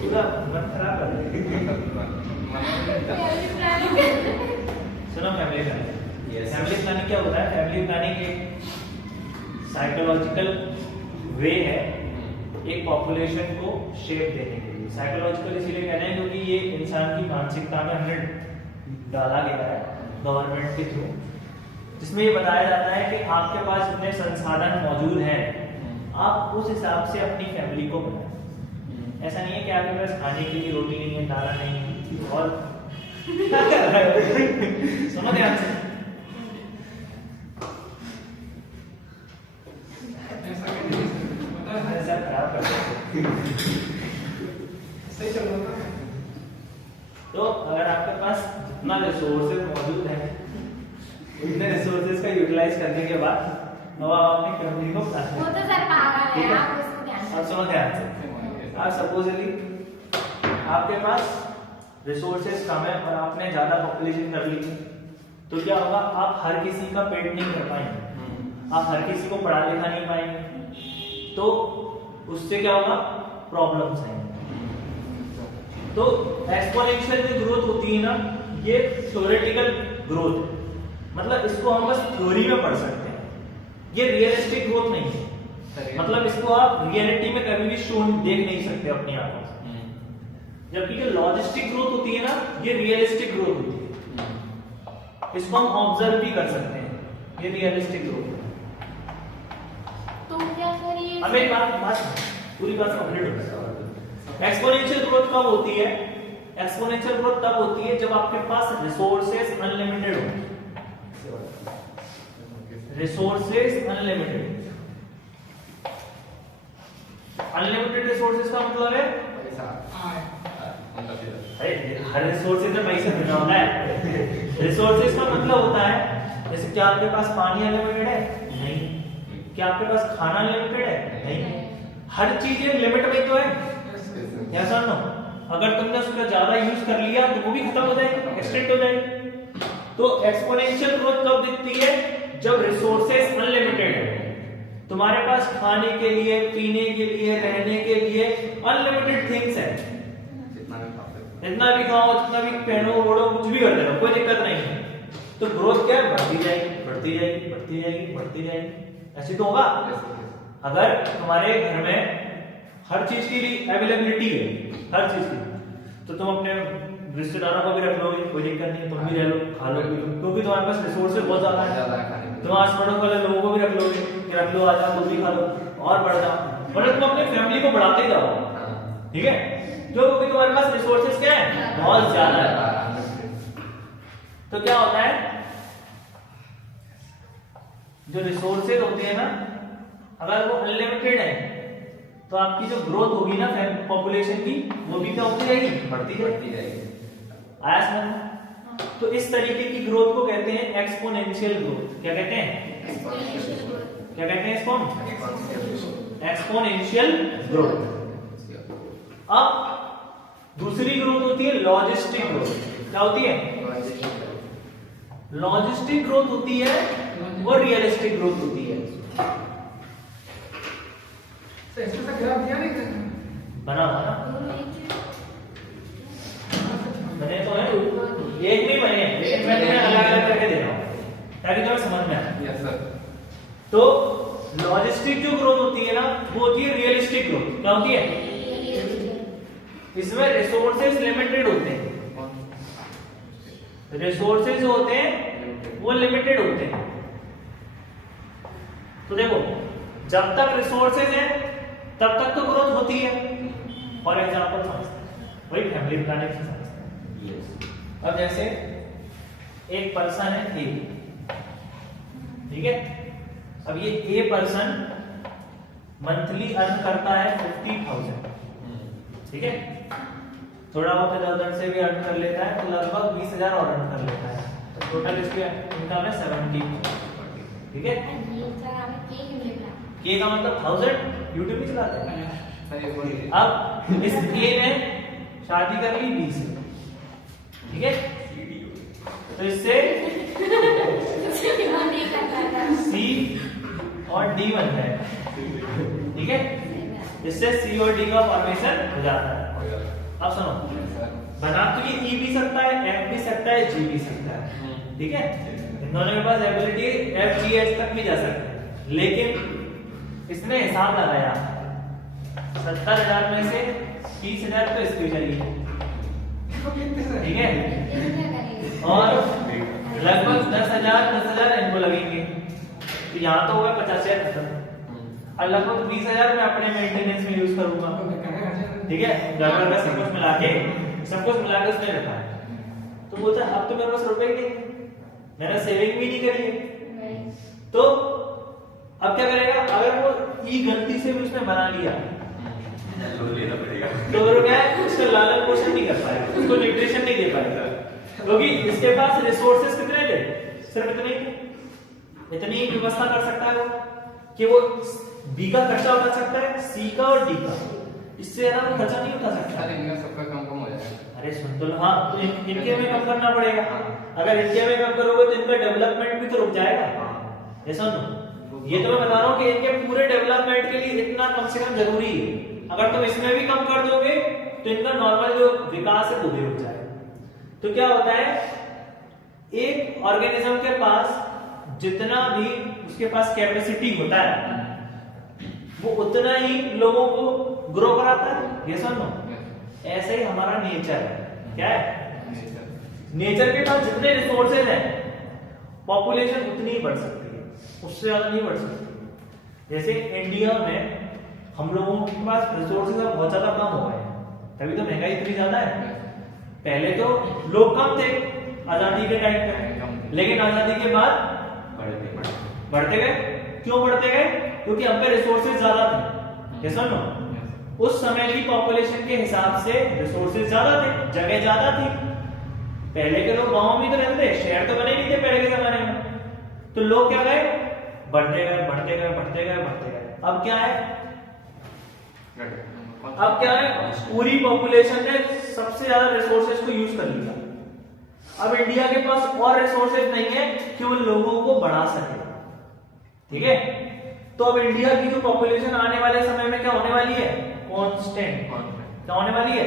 पूरा मन खराब कर सुनो। फैमिली प्लानिंग, फैमिली प्लानिंग क्या होता है? फैमिली प्लानिंग एक साइकोलॉजिकल वे है एक पॉपुलेशन को शेप देने के लिए। साइकोलॉजिकल इसलिए कहते हैं क्योंकि ये इंसान की मानसिकता में हमने डाला गया है गवर्नमेंट के थ्रू, जिसमें ये बताया जाता है कि आपके पास जितने संसाधन मौजूद हैं आप उस हिसाब से अपनी फैमिली को बनाएं। ऐसा नहीं है कि आपके पास खाने के लिए रोटी नहीं है, दाना नहीं है और सुनो ध्यान से, ऐसा खराब कर सही चल रहा था। तो अगर आपके पास जितना रिसोर्सेज मौजूद है उतने रिसोर्सेज का यूटिलाइज करने के बाद अब आप अपनी फैमिली को बना वो तो सर पागल है, आप उसको ध्यान से अब सुनो ध्यान से। आप सपोजली आपके पास रिसोर्सेज कम है और आपने ज्यादा पॉपुलेशन कर ली, तो क्या होगा? आप हर किसी का पेट नहीं कर पाएंगे, आप हर किसी को पढ़ा लिखा नहीं पाएंगे, तो उससे क्या होगा? प्रॉब्लम्स आएंगे। तो एक्सपोनेंशियल जो ग्रोथ होती है ना, ये थ्योरेटिकल ग्रोथ है, मतलब इसको हम बस थ्योरी में पढ़ सकते हैं, ये रियलिस्टिक ग्रोथ नहीं है। मतलब इसको आप रियलिटी में कभी भी शो देख नहीं सकते अपनी आंखों से। जबकि जो लॉजिस्टिक ग्रोथ होती है ना, ये रियलिस्टिक ग्रोथ होती है, इसको हम ऑब्जर्व भी कर सकते हैं, ये रियलिस्टिक ग्रोथ है। तो क्या सर ये अब एक बात पूरी बात कंप्लीट हो जाए। एक्सपोनेंशियल ग्रोथ कब होती है? एक्सपोनेंशियल ग्रोथ तब होती है जब आपके पास रिसोर्सेज अनलिमिटेड हो। रिसोर्सेज अनलिमिटेड, अनलिमिटेड रिसोर्सेज का मतलब है हर रिसोर्सेज में पैसा देना होता है। रिसोर्सेज का मतलब होता है जैसे क्या आपके पास पानी अनलिमिटेड है? नहीं। क्या आपके पास खाना अनलिमिटेड है? नहीं। हर चीज एक लिमिट में तो है, क्या सुनो? अगर तुमने उसका ज्यादा यूज कर लिया तो वो भी खत्म हो जाएगी, एक्सटेंड हो जाएगी। तो एक्सपोनेंशियल ग्रोथ कब दिखती है? जब रिसोर्सेज अनलिमिटेड है, तुम्हारे पास खाने के लिए, पीने के लिए, रहने के लिए अनलिमिटेड थिंग्स है, जितना भी खाओ, जितना भी पहनो, ओढ़ो, कुछ भी कर दो, कोई दिक्कत नहीं है। तो ग्रोथ क्या है? बढ़ती जाएगी, बढ़ती जाएगी, बढ़ती जाएगी, बढ़ती जाएगी। ऐसे तो होगा। अगर तुम्हारे घर में हर चीज की अवेलेबिलिटी है, हर चीज की, तो तुम अपने रिश्तेदारों को भी रख लोगे, कोई दिक्कत नहीं, तुम भी रह लो, खा लो, क्योंकि तुम्हारे पास रिसोर्सेज बहुत ज्यादा है। तुम आस पड़ोस वाले लोगों को भी रख लोगे कि रख लो, आ जाओ, तुम भी खा लो और बढ़ जाओ, मतलब तुम अपनी फैमिली को बढ़ाते जाओ, ठीक है? क्योंकि तुम्हारे पास रिसोर्सेज क्या है? बहुत ज्यादा है। तो क्या होता है, जो रिसोर्सेज होते हैं ना, अगर वो अनलिमिटेड है तो आपकी जो ग्रोथ होगी ना पॉपुलेशन की, वो भी क्या होती जाएगी? बढ़ती जाएगी। आया समझ? तो इस तरीके की ग्रोथ को कहते हैं एक्सपोनेंशियल ग्रोथ। क्या कहते हैं? क्या कहते हैं इसको? Exponential growth. अब दूसरी ग्रोथ होती है लॉजिस्टिक ग्रोथ। क्या होती है? लॉजिस्टिक ग्रोथ होती है और रियलिस्टिक ग्रोथ होती है। तो इसमें से ग्राफ दिया नहीं था बना हुआ ना, बने तो है, एक नहीं बने, लेकिन मैं तुम्हें अलग अलग करके दे रहा हूँ ताकि तुम्हें समझ में आए। Yes sir. तो लॉजिस्टिक जो ग्रोथ होती है ना वो होती है रियलिस्टिक ग्रोथ। क्या होती है? इसमें रिसोर्सेज लिमिटेड होते हैं, रिसोर्सेज होते हैं वो लिमिटेड होते हैं। तो देखो जब तक रिसोर्सेज है तब तक तो ग्रोथ होती है। फॉर एग्जांपल समझते हैं, वही फैमिली प्लानिंग से समझते हैं। यस। अब जैसे एक पर्सन है ए, ठीक है। अब ये ए पर्सन मंथली अर्न करता है 50,000, ठीक है। थोड़ा बहुत इधर उधर से भी अर्न कर लेता है तो लगभग 20,000 और अर्न कर लेता है, तो टोटल इसकी इनकम है 70, ठीक है। के का मतलब 1000, यूट्यूब भी चलाते हैं। सही बोलिए। अब इस ए ने शादी कर ली 20 से, ठीक है। तो इससे सी और डी बन जाएगा, ठीक है। इससे सी और डी का फॉर्मेशन हो जाता है। अब सुनो, बना तो ये ई भी सकता है, एफ भी सकता है, जी भी सकता है, ठीक है। इन दोनों के पास एबिलिटी एफ जी एच तक भी जा सकते हैं, लेकिन इसने हिसाब लगाया 70,000 में से 30,000 तो इसकी चली, ठीक है, और लगभग 10,000 इनको लगेंगे, तो यहाँ तो होगा 50,000 खत्म। और लगभग 20,000 मैं अपने मेंटेनेंस में यूज करूंगा, ठीक है। घर का सब कुछ मिला के उसने रखा है। तो बोलता है अब तो मेरे पास रुपए ही नहीं, मैंने सेविंग भी नहीं करी है, तो अब क्या करेगा? अगर वो ई गलती से भी उसने बना लिया लोन लेना पड़ेगा। तो वो क्या है, उसका लालन पोषण नहीं कर पाएगा, उसको न्यूट्रिशन नहीं दे पाएगा, क्योंकि इसके पास रिसोर्सेज कितने थे? सिर्फ इतनी ही व्यवस्था कर सकता है वो कि वो बी का खर्चा उठा सकता है, सी का और डी का, इससे ज्यादा वो खर्चा नहीं उठा सकता। सर इनका सबका कम हो जाएगा। अरे सुन तो लो, हाँ तो इनके में कम करना पड़ेगा। अगर इनके में कम करोगे तो इनका डेवलपमेंट भी तो रुक जाएगा। ऐसा ना, ये तो मैं बता रहा हूँ कि इनके पूरे डेवलपमेंट के लिए इतना कम से कम जरूरी है। अगर तुम इसमें भी कम कर दोगे तो इनका नॉर्मल जो विकास है वो भी रुक जाएगा। तो क्या होता है, एक ऑर्गेनिज्म के पास जितना भी उसके पास कैपेसिटी होता है वो उतना ही लोगों को ग्रो कराता है। ये सुनो, ऐसे ही हमारा नेचर है। क्या है? नेचर के पास जितने रिसोर्सेज हैं पॉपुलेशन उतनी ही बढ़ सकती है, उससे ज्यादा नहीं बढ़ सकती। जैसे इंडिया में हम लोगों के पास रिसोर्सेज बहुत ज्यादा कम हो गए हैं, तभी तो महंगाई इतनी ज्यादा है। पहले तो लोग कम थे आजादी के टाइम पे, लेकिन आजादी के बाद बढ़ते गए। क्यों बढ़ते गए? क्योंकि हम पे रिसोर्सेज ज्यादा थे। ये सुनो, उस समय की पॉपुलेशन के हिसाब से रिसोर्सेज ज्यादा थे, जगह ज्यादा थी। पहले के लोग गांव में तो रहते थे, शहर तो बने नहीं थे पहले के जमाने में। तो लोग क्या गए, बढ़ते गए बढ़ते गए बढ़ते गए बढ़ते गए। अब क्या है, अब क्या है, पूरी पॉपुलेशन ने सबसे ज्यादा रिसोर्सेज को यूज कर लिया। अब इंडिया के पास और रिसोर्सेज नहीं है कि वो लोगों को बढ़ा सके, ठीक है। तो अब इंडिया की जो पॉपुलेशन आने वाले समय में क्या होने वाली है? कांस्टेंट। क्या होने वाली है?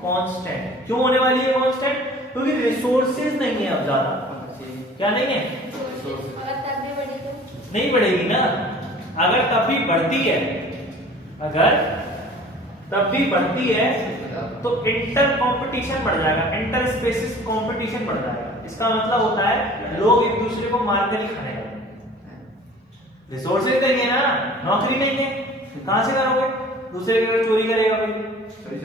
कांस्टेंट। क्यों होने वाली है कांस्टेंट? क्योंकि रिसोर्सेज नहीं है अब ज्यादा। क्या नहीं है? नहीं बढ़ेगी ना। अगर तब भी बढ़ती है, अगर तब भी बढ़ती है तो इंटर कंपटीशन बढ़ जाएगा, इंटर स्पेसिस कंपटीशन बढ़ जाएगा। इसका मतलब होता है लोग एक दूसरे को मार कर ही खाने लगे। रिसोर्सेज नहीं है ना, नौकरी नहीं है, कहां से करोगे? दूसरे के चोरी करेगा कोई,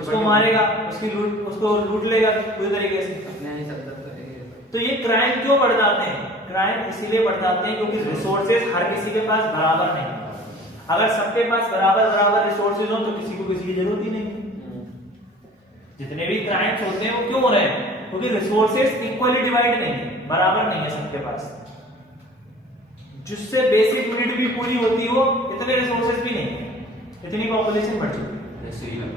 उसको मारेगा, उसको लूट लेगा पूरी तरीके से। तो ये क्राइम क्यों बढ़ जाते हैं? क्राइम इसीलिए बढ़ जाते हैं क्योंकि रिसोर्सेज हर किसी के पास बराबर नहीं। अगर सबके पास बराबर बराबर रिसोर्सेज हो तो किसी को किसी की जरूरत ही नहीं। जितने भी क्राइम्स होते हैं वो क्यों हो रहे हैं? क्योंकि रिसोर्सेज इक्वली डिवाइड नहीं है, बराबर नहीं है सबके पास। जिससे बेसिक नीड भी पूरी होती हो, इतने रिसोर्सेज भी नहीं है, इतनी पॉपुलेशन बढ़ चुकी है,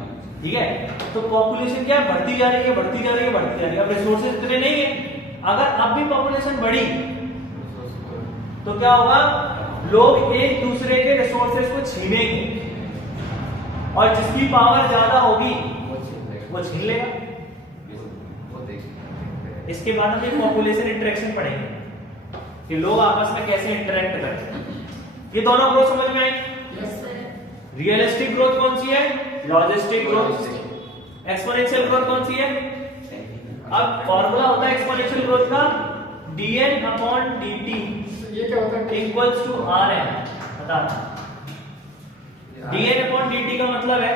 ठीक है। तो पॉपुलेशन क्या बढ़ती जा रही है, बढ़ती जा रही है, बढ़ती जा रही है। अब रिसोर्सेज इतने नहीं है अगर अब भी पॉपुलेशन बढ़ी तो क्या होगा, लोग एक दूसरे के रिसोर्सेज को छीनेंगे और जिसकी पावर ज्यादा होगी वो छीन लेगा। इसके बाद हम एक पॉपुलेशन इंटरेक्शन पढ़ेंगे कि लोग आपस में कैसे इंटरेक्ट करते हैं। ये दोनों ग्रोथ समझ में आई? रियलिस्टिक ग्रोथ कौन सी है? Logistic growth. एक्सपोनेंशियल ग्रोथ कौन सी है? अब फॉर्मूला होता है एक्सपोनेंशियल ग्रोथ का dn/dt ये क्या होता है? Equals to rn। बता, dn/dt का मतलब है,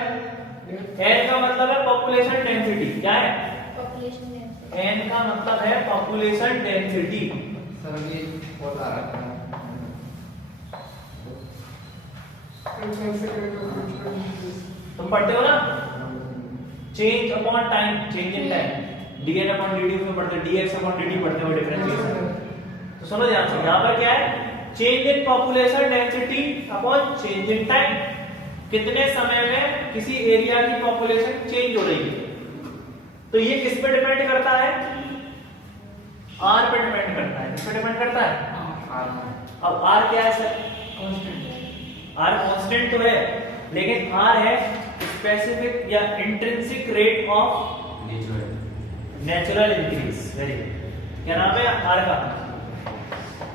n का मतलब है पॉपुलेशन डेंसिटी। क्या है? Population density. n का मतलब है पॉपुलेशन डेंसिटी। सर ये बहुत आ रहा है। तुम पढ़ते हो ना, change upon time, change in time, dn/dt उसमें पढ़ते हो, dx/dt पढ़ते हो, डिफरेंशिएशन। तो सुनो ध्यान से, यहाँ पर क्या है, change in population density upon change in time. कितने समय में किसी एरिया की पॉपुलेशन चेंज हो रही है। तो ये किस पे डिपेंड करता है? R पे डिपेंड करता है। किस पे डिपेंड करता है? अब R क्या है सर? R कांस्टेंट तो है, लेकिन R है स्पेसिफिक या intrinsic rate of natural increase. Very good. क्या नाम है R का?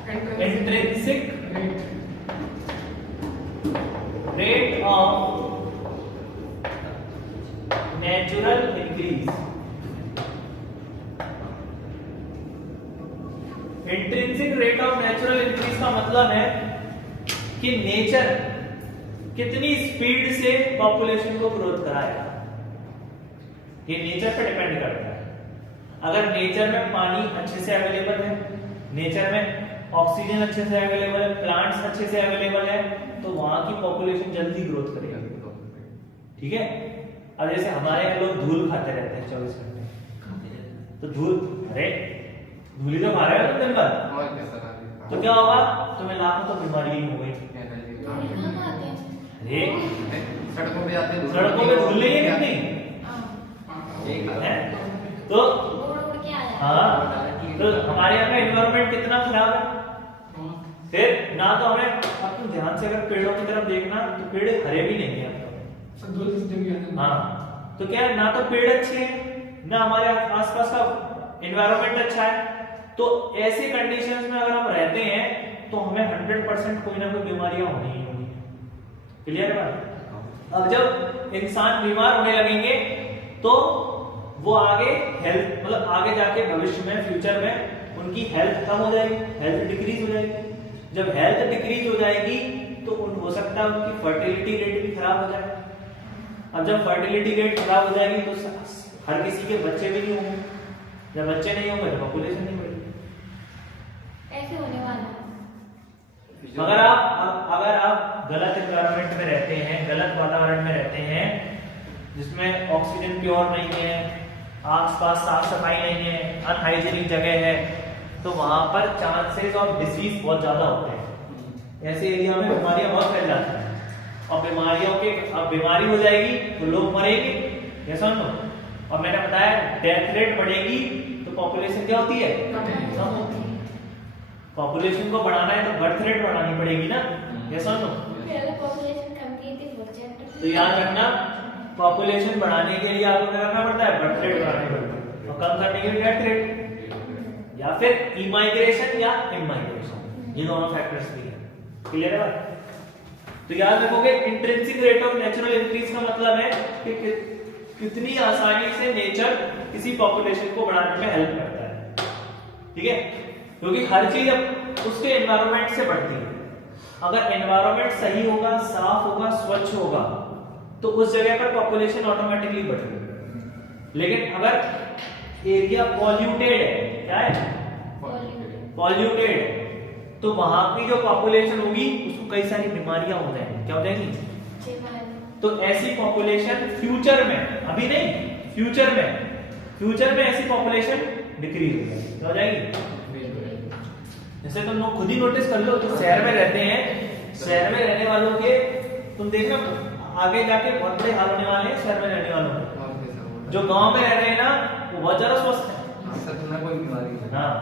Intrinsic rate of natural increase. Intrinsic rate of natural increase का मतलब है कि नेचर कितनी स्पीड से पॉपुलेशन को ग्रोथ कराएगा। ये नेचर पे डिपेंड करता है। अगर नेचर में पानी अच्छे से अवेलेबल है, नेचर में ऑक्सीजन अच्छे से अवेलेबल है, प्लांट्स अच्छे से अवेलेबल है, तो वहां की पॉपुलेशन जल्दी ग्रोथ करेगी। ठीक है। अब जैसे हमारे यहाँ लोग धूल खाते रहते हैं 24 घंटे, तो धूल, अरे धूल ही तो खा रहे हो तुम दिन भर, तो क्या होगा, तुम्हें लाखों तो बीमारी ही हो गई। अरे सड़कों पे जाते हैं, सड़कों पे धूल नहीं है कितनी है, तो हाँ, तो हमारे यहाँ का एनवायरनमेंट कितना खराब है। फिर ना तो हमें, अब तुम ध्यान से अगर पेड़ों की तरफ देखना तो पेड़ हरे भी नहीं है। हाँ, तो क्या है, ना तो पेड़ अच्छे हैं, ना हमारे आसपास का एनवायरनमेंट अच्छा है। तो ऐसी कंडीशंस में अगर हम रहते हैं तो हमें 100% कोई ना कोई बीमारियां होनी ही होनी। क्लियर है बात? अब जब इंसान बीमार होने लगेंगे तो वो आगे हेल्थ, मतलब आगे जाके भविष्य में, फ्यूचर में उनकी हेल्थ कम हो जाएगी, हेल्थ डिक्रीज हो जाएगी। जब हेल्थ डिक्रीज हो जाएगी तो हो सकता है उनकी फर्टिलिटी रेट भी खराब हो जाए। अब जब फर्टिलिटी रेट खराब हो जाएगी तो हर किसी के बच्चे भी नहीं होंगे। जब बच्चे नहीं होंगे तो पॉपुलेशन नहीं बढ़ेगी। ऐसे होने वाला है। अगर आप गलत एनवायरनमेंट में रहते हैं, गलत वातावरण में रहते हैं, जिसमें ऑक्सीजन प्योर नहीं है, आसपास साफ सफाई नहीं है, अनहाइजीनिक जगह है, तो वहां पर चांसेस ऑफ डिसीज बहुत ज्यादा होते हैं। ऐसे एरिया में बीमारियां बहुत फैल जाती हैं और अब बीमारी हो जाएगी तो लोग मरेंगे। ये सुनो, और मैंने बताया डेथ रेट बढ़ेगी तो पॉपुलेशन क्या होती है, कम होती है। पॉपुलेशन को बढ़ाना है तो बर्थ रेट बढ़ानी पड़ेगी ना। ये सुनो, पॉपुलेशन कम की थी प्रोजेक्ट, तो याद रखना, पॉपुलेशन बढ़ाने के लिए आपको क्या करना पड़ता है, बर्थ रेट बढ़ानी पड़ती है, और कम करने के लिए डेथ रेट, या फिर इमाइग्रेशन या इमाइग्रेशन, ये दोनों फैक्टर्स भी हैं। क्लियर है बात? तो याद रखोगे, intrinsic rate of natural increase का मतलब है कि कितनी आसानी से नेचर किसी पॉपुलेशन को बढ़ाने में हेल्प करता है। ठीक है, क्योंकि हर चीज उसके एनवायरनमेंट से बढ़ती है। अगर एनवायरनमेंट सही होगा, साफ होगा, स्वच्छ होगा, तो उस जगह पर पॉपुलेशन ऑटोमेटिकली बढ़ेगी। लेकिन अगर एरिया पॉल्यूटेड है, क्या है, पॉल्यूटेड, तो वहां की जो पॉपुलेशन होगी उसको कई सारी बीमारियां हो जाएंगी। क्या हो जाएंगी? तो ऐसी पॉपुलेशन फ्यूचर में, अभी नहीं, फ्यूचर में ऐसी पॉपुलेशन डिक्रीज हो जाएगी। क्या हो जाएगी? जैसे तुम लोग खुद ही नोटिस कर लो, तो शहर में रहते हैं, शहर में रहने वालों के तुम देखना आगे जाके बहुत बड़े हाल होने वाले हैं शहर में रहने वालों के। जो गांव में रह रहे हैं ना, वो बहुत ज्यादा स्वस्थ है। सच में कोई बीमारी नहीं। हाँ,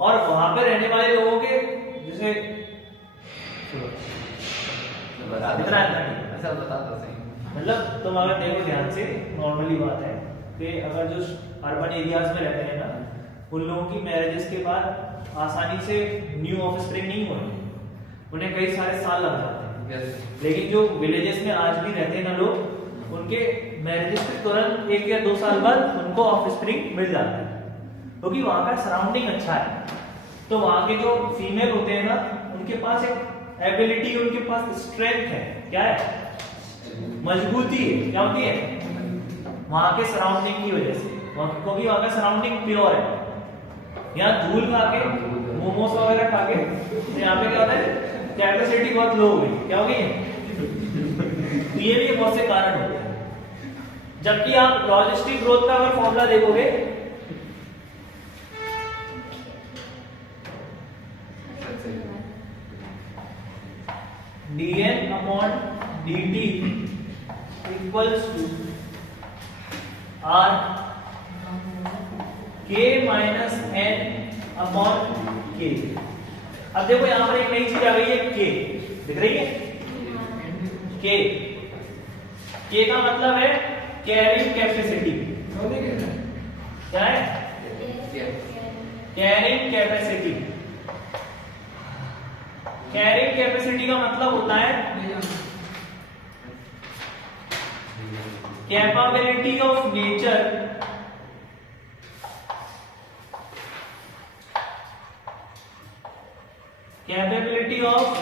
और वहां पे रहने वाले लोगों के जैसे बता दो। इतना नहीं, अच्छा बता दो सही। मतलब तुम अगर देखो ध्यान से, नॉर्मली बात है कि अगर जो अर्बन एरियाज में रहते हैं ना, उन लोगों की मैरिजेस के बाद आसानी से न्यू ऑफस्प्रिंग नहीं होती, उन्हें कई सारे साल लग जाते हैं। यस। लेकिन जो विलेजेस में आज भी रहते हैं ना लोग, उनके मैरिजेस के तुरंत 1 या 2 साल बाद उनको ऑफस्प्रिंग मिल जाता है, क्योंकि वहां का सराउंडिंग अच्छा है। तो वहां के जो फीमेल होते हैं ना, उनके पास एक एबिलिटी, उनके पास स्ट्रेंथ है। क्या है? मजबूती है। क्या होती है? वहां के सराउंडिंग की वजह से, क्योंकि वहां का सराउंडिंग प्योर है। यहाँ धूल खा के, मोमोस वगैरह खा के, तो यहाँ पे क्या होता है, कैपेसिटी बहुत लो हो गई। क्या हो गई? तो ये भी बहुत से कारण होते हैं। जबकि आप लॉजिस्टिक ग्रोथ का अगर फॉर्मूला देखोगे, dN/dt equals to R K minus N/K। अब देखो यहां पर एक नई चीज आ गई है, K दिख रही है? K का मतलब है कैरिंग कैपेसिटी। क्या है? Carrying capacity. कैरिंग कैपेसिटी का मतलब होता है capability of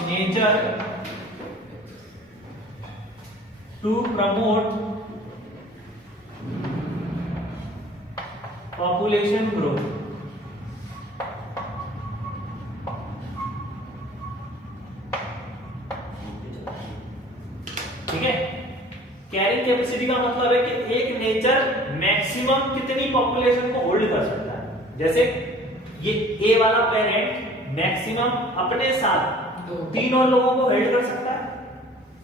nature to promote population growth. ठीक है? कैरिंग कैपेसिटी का मतलब है कि एक नेचर मैक्सिमम कितनी पॉपुलेशन को होल्ड कर सकता है। जैसे ये ए वाला पेरेंट मैक्सिमम अपने साथ 3 और लोगों को होल्ड कर सकता है।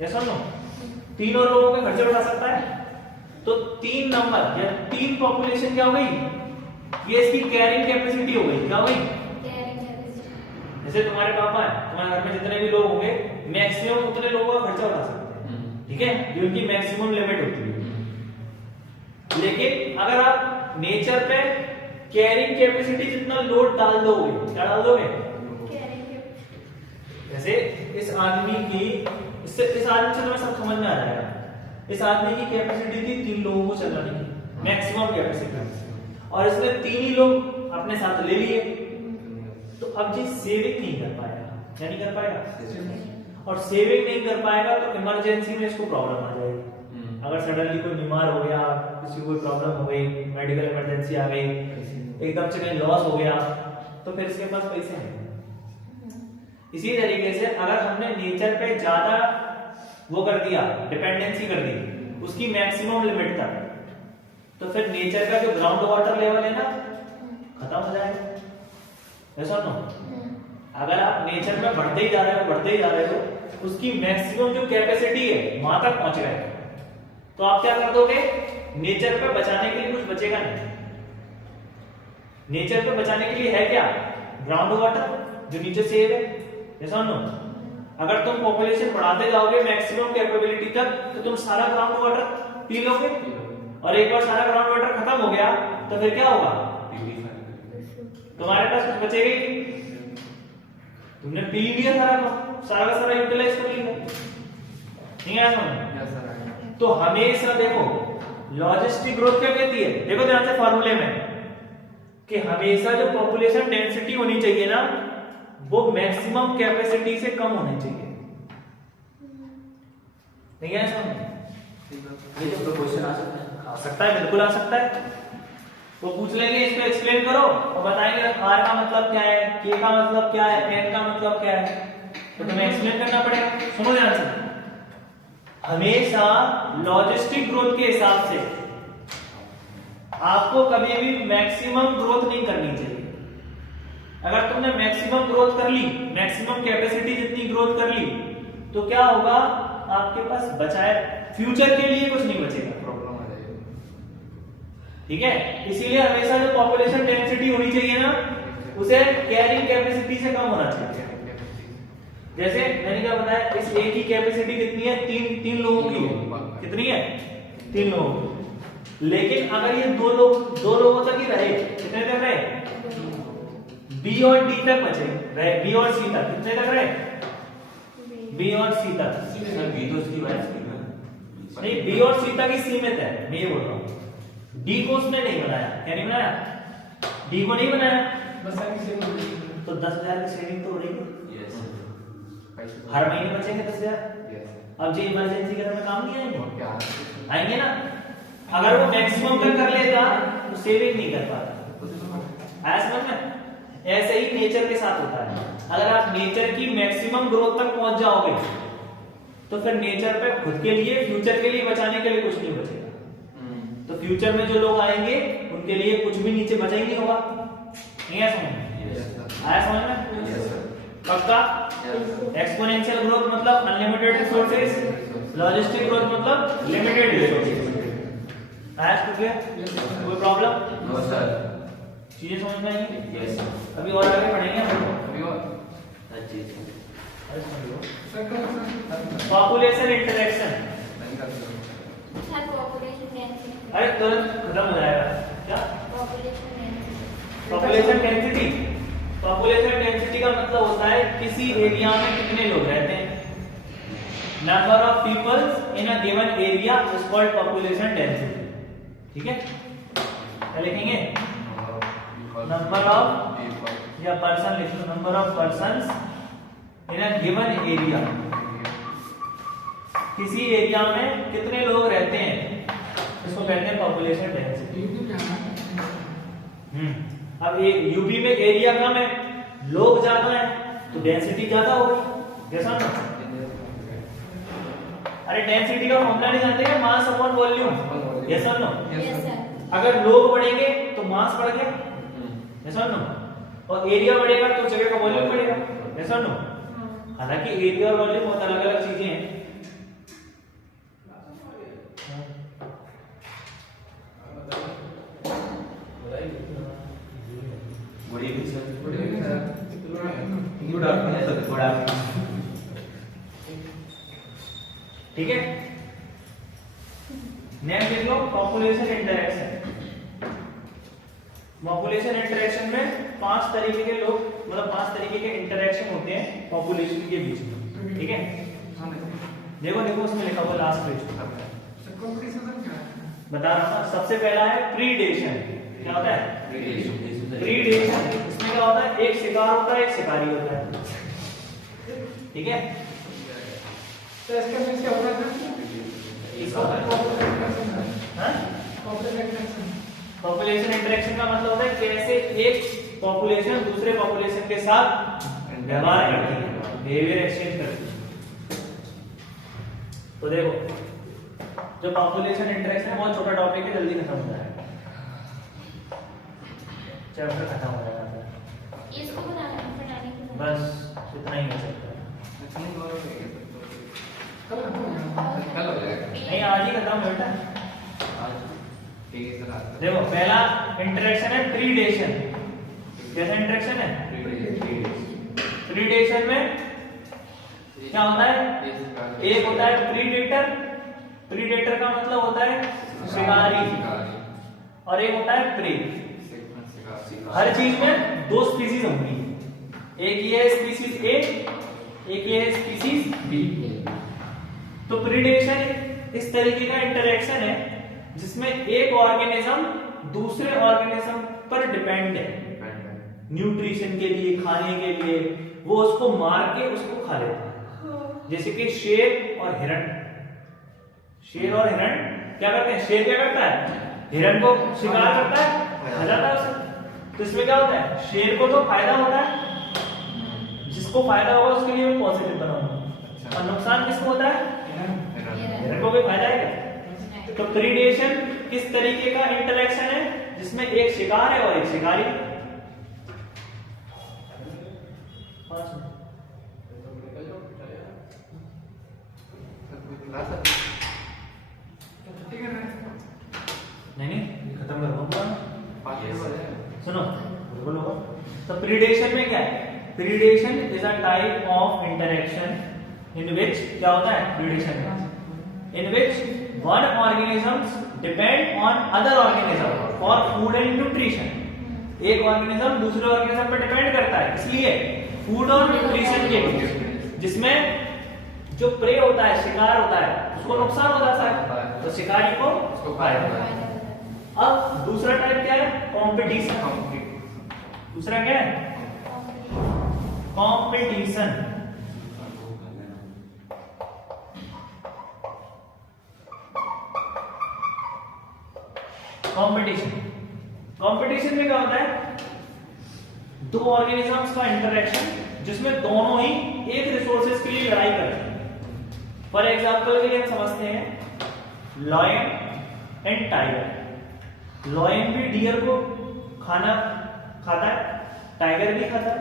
यस और नो? 3 और लोगों के खर्चे उठा सकता है। तो 3 नंबर या 3 पॉपुलेशन क्या हो गई? ये इसकी कैरिंग कैपेसिटी हो गई। क्या हो गई? जैसे तुम्हारे पापा है, तुम्हारे घर में जितने भी लोग होंगे, मैक्सिमम उतने लोगों का खर्चा उठा सकते हैं। ठीक है? ये उनकी मैक्सिमम लिमिट होती है। लेकिन अगर आप नेचर पे कैरिंग कैपेसिटी जितना लोड डाल दोगे, क्या डाल दोगे? जैसे इस आदमी की, इस आदमी से तुम्हें सब समझ में आ जाएगा। इस आदमी की कैपेसिटी थी 3 लोगों को चलाने की, मैक्सिमम कैपेसिटी, और इसने 3 ही लोग अपने साथ ले लिए। तो अब जी सेविंग नहीं कर पाएगा। क्या नहीं कर पाएगा? और सेविंग नहीं कर पाएगा तो इमरजेंसी में इसको प्रॉब्लम आ जाएगी। अगर सडनली कोई बीमार हो गया, किसी को कोई प्रॉब्लम हो गई, मेडिकल इमरजेंसी आ गई, एकदम से कहीं लॉस हो गया, तो फिर इसके पास पैसे नहीं। इसी तरीके से अगर हमने नेचर पे ज्यादा वो कर दिया, डिपेंडेंसी कर दी उसकी मैक्सिमम लिमिट तक, तो फिर नेचर का जो ग्राउंड वाटर लेवल है ना, खत्म हो जाएगा। ऐसा ना? अगर आप नेचर में बढ़ते ही जा रहे हो, उसकी मैक्सिमम जो कैपेसिटी है वहां तक पहुंच गए, तो आप क्या कर दोगे? नेचर पे बचाने के लिए कुछ बचेगा नहीं। नेचर पे बचाने के लिए है क्या? ग्राउंड वाटर जो नीचे सेव है। ऐसा नो? अगर तुम पॉपुलेशन बढ़ाते जाओगे मैक्सिमम कैपेबिलिटी तक, तो तुम सारा ग्राउंड वाटर पी लोगे, और एक बार सारा ग्राउंड वाटर खत्म हो गया तो फिर क्या होगा? तुम्हारे पास कुछ बचेगा ही नहीं। तुमने पी लिया सारा का सारा यूटिलाइज कर लिया। नहीं आया समझ? तो हमेशा देखो लॉजिस्टिक ग्रोथ क्या कहती है, देखो ध्यान से फॉर्मूले में, कि हमेशा जो पॉपुलेशन डेंसिटी होनी चाहिए ना, वो मैक्सिमम कैपेसिटी से कम होनी चाहिए। नहीं आया समझ? ये तो क्वेश्चन आ सकता है। आ सकता है, बिल्कुल आ सकता है। वो पूछ लेंगे इसको एक्सप्लेन करो और बताएंगे आर का मतलब क्या है, के का मतलब क्या है, एन का मतलब क्या है, तो तुम्हें एक्सप्लेन करना पड़ेगा। सुनो ध्यान से, हमेशा लॉजिस्टिक ग्रोथ के हिसाब से आपको कभी भी मैक्सिमम ग्रोथ नहीं करनी चाहिए। अगर तुमने मैक्सिमम ग्रोथ कर ली, मैक्सिमम कैपेसिटी जितनी ग्रोथ कर ली, तो क्या होगा? आपके पास बचाए फ्यूचर के लिए कुछ नहीं बचेगा। प्रॉब्लम आ जाएगी। ठीक है, इसीलिए हमेशा जो पॉपुलेशन डेंसिटी होनी चाहिए ना उसे कैरिंग कैपेसिटी से कम होना चाहिए। जैसे मैंने क्या बताया, इस ए की कैपेसिटी कितनी है, तीन लोगों की है। कितनी है, 3 लोगों की। लेकिन अगर ये दो लोगों तक ही रहे, कितने तक रहे, बी और डी तक बचे रहे, बी और सी तक कितने तक रहे, बी और सी तक। सर बी तो उसकी बात है नहीं, बी और सी तक ही सीमित है, मैं ये बोल रहा हूँ। डी को उसने नहीं बनाया, क्या नहीं बनाया, डी को नहीं बनाया, बस आगे से तो 10,000 की सेविंग तो हो रही है, यस हर महीने बचेंगे 10,000। यस अब जो इमरजेंसी के में काम नहीं आएंगे, और क्या आएंगे ना। अगर वो मैक्सिमम तक कर लेता तो सेविंग नहीं कर पाता। आया समझ में? ऐसे ही नेचर के साथ होता है। अगर आप नेचर की मैक्सिमम ग्रोथ तक पहुंच जाओगे तो फिर नेचर पे खुद के लिए, फ्यूचर के लिए बचाने के लिए कुछ नहीं बचेगा। तो फ्यूचर में जो लोग आएंगे उनके लिए कुछ भी नीचे बचा ही नहीं होगा। नहीं आया समझ में? यस सर आया समझ में? यस सर पक्का? एक्सपोनेंशियल ग्रोथ मतलब अनलिमिटेड रिसोर्सेज, लॉजिस्टिक ग्रोथ मतलब लिमिटेड रिसोर्सेज। आया क्लियर? कोई प्रॉब्लम? नो सर चीजें समझ में आएंगी? यस अभी और आगे बढ़ेंगे हम। अभी और अच्छी पॉपुलेशन इंटरेक्शन, नहीं कर सकते सर पॉपुलेशन डेंसिटी, अरे तुरंत खत्म हो जाएगा क्या? Population density, population density, population density का मतलब होता है किसी एरिया में कितने लोग रहते हैं। Number of peoples in a given area is called population density. ठीक है, क्या लिखेंगे? नंबर ऑफ या पर्सन लिख लो, number of persons in a given area, किसी एरिया में कितने लोग रहते हैं, इसको कहते हैं पॉपुलेशन डेंसिटी। अब ये यूपी में एरिया कम है, लोग ज्यादा है, तो डेंसिटी ज्यादा होगी। जैसा ना, अरे डेंसिटी का फॉर्मूला नहीं जानते क्या, मास अपॉन वॉल्यूम। जैसा ना, यस सर, अगर लोग बढ़ेंगे तो मास बढ़ गया, जैसा ना, और एरिया बढ़ेगा तो जगह का वॉल्यूम बढ़ेगा, जैसा ना। हालांकि एरिया और वॉल्यूम बहुत अलग अलग चीजें हैं। Good evening sir good evening sir good afternoon sir good afternoon ठीक है, नेक्स्ट देख लो पॉपुलेशन इंटरेक्शन। पॉपुलेशन इंटरेक्शन में 5 तरीके के लोग, मतलब 5 तरीके के इंटरेक्शन होते हैं पॉपुलेशन के बीच में। ठीक है, देखो देखो उसमें लिखा हुआ लास्ट पेज बता रहा हूँ। सबसे पहला है प्रीडेशन। क्या होता है प्रीडेशन? इसमें क्या होता है, एक शिकार होता है, एक शिकारी होता है। ठीक है, तो इसका मींस क्या होता है? इसका पॉपुलेशन इंटरेक्शन का मतलब होता है कैसे एक पॉपुलेशन दूसरे पॉपुलेशन के साथ व्यवहार करती है, बिहेवियर एक्सचेंज करती है। तो देखो, जो पॉपुलेशन इंटरेक्शन है बहुत छोटा टॉपिक है, जल्दी खत्म हो जाएगा, चैप्टर खत्म हो जाएगा। इसको बनाने की बस इतना ही हो सकता है। कल हो जाएगा नहीं, आज ही खत्म बेटा। ठीक है सर आज देखो, पहला इंटरेक्शन है प्रीडेशन। कैसा इंटरेक्शन है? प्रीडेशन में क्या होता है, एक होता है प्रीडेटर, प्रीडेटर का मतलब होता है शिकारी, और एक होता है प्रे। हर चीज में 2 स्पीसीज होंगी, एक ये है स्पीसीज ए, एक ये है स्पीसीज बी। तो प्रीडेशन इस तरीके का इंटरेक्शन है जिसमें एक ऑर्गेनिज्म दूसरे ऑर्गेनिज्म पर डिपेंड है न्यूट्रिशन के लिए, खाने के लिए। वो उसको मार के उसको खा लेता है, जैसे कि शेर और हिरण। शेर और हिरण क्या करते हैं, शेर क्या करता है, हिरण को शिकार करता है, खा जाता है उसे। तो इसमें क्या होता है, शेर को तो फायदा होता है, जिसको फायदा होगा उसके लिए वो पॉजिटिव बनाऊंगा, और नुकसान किसको होता है, हिरण को कोई फायदा है क्या? तो प्रीडेशन किस तरीके का इंटरेक्शन है जिसमें एक शिकार है और एक शिकारी। नहीं नहीं, खत्म करो। सुनो बोलो। तो प्रीडेशन में क्या है? Predation is a type of interaction in which क्या होता है प्रीडेशन में, in which one organisms depend on other organism for food and nutrition. एक ऑर्गेनिज्म दूसरे ऑर्गेनिज्म पर डिपेंड करता है, इसलिए फूड और न्यूट्रिशन के लिए, जिसमें जो प्रे होता है, शिकार होता है, उसको नुकसान हो जाता है तो शिकारी को उसको फायदा है। अब दूसरा टाइप क्या है? कंपटीशन। दूसरा क्या है? कंपटीशन। कंपटीशन, कंपटीशन में क्या होता है? दो ऑर्गेनिजम्स का इंटरेक्शन जिसमें दोनों ही एक रिसोर्सेज के लिए लड़ाई करते हैं। फॉर एग्जांपल के लिए हम समझते हैं लॉयन एंड टाइगर। लॉयन भी डियर को खाना खाता है, टाइगर भी खाता है।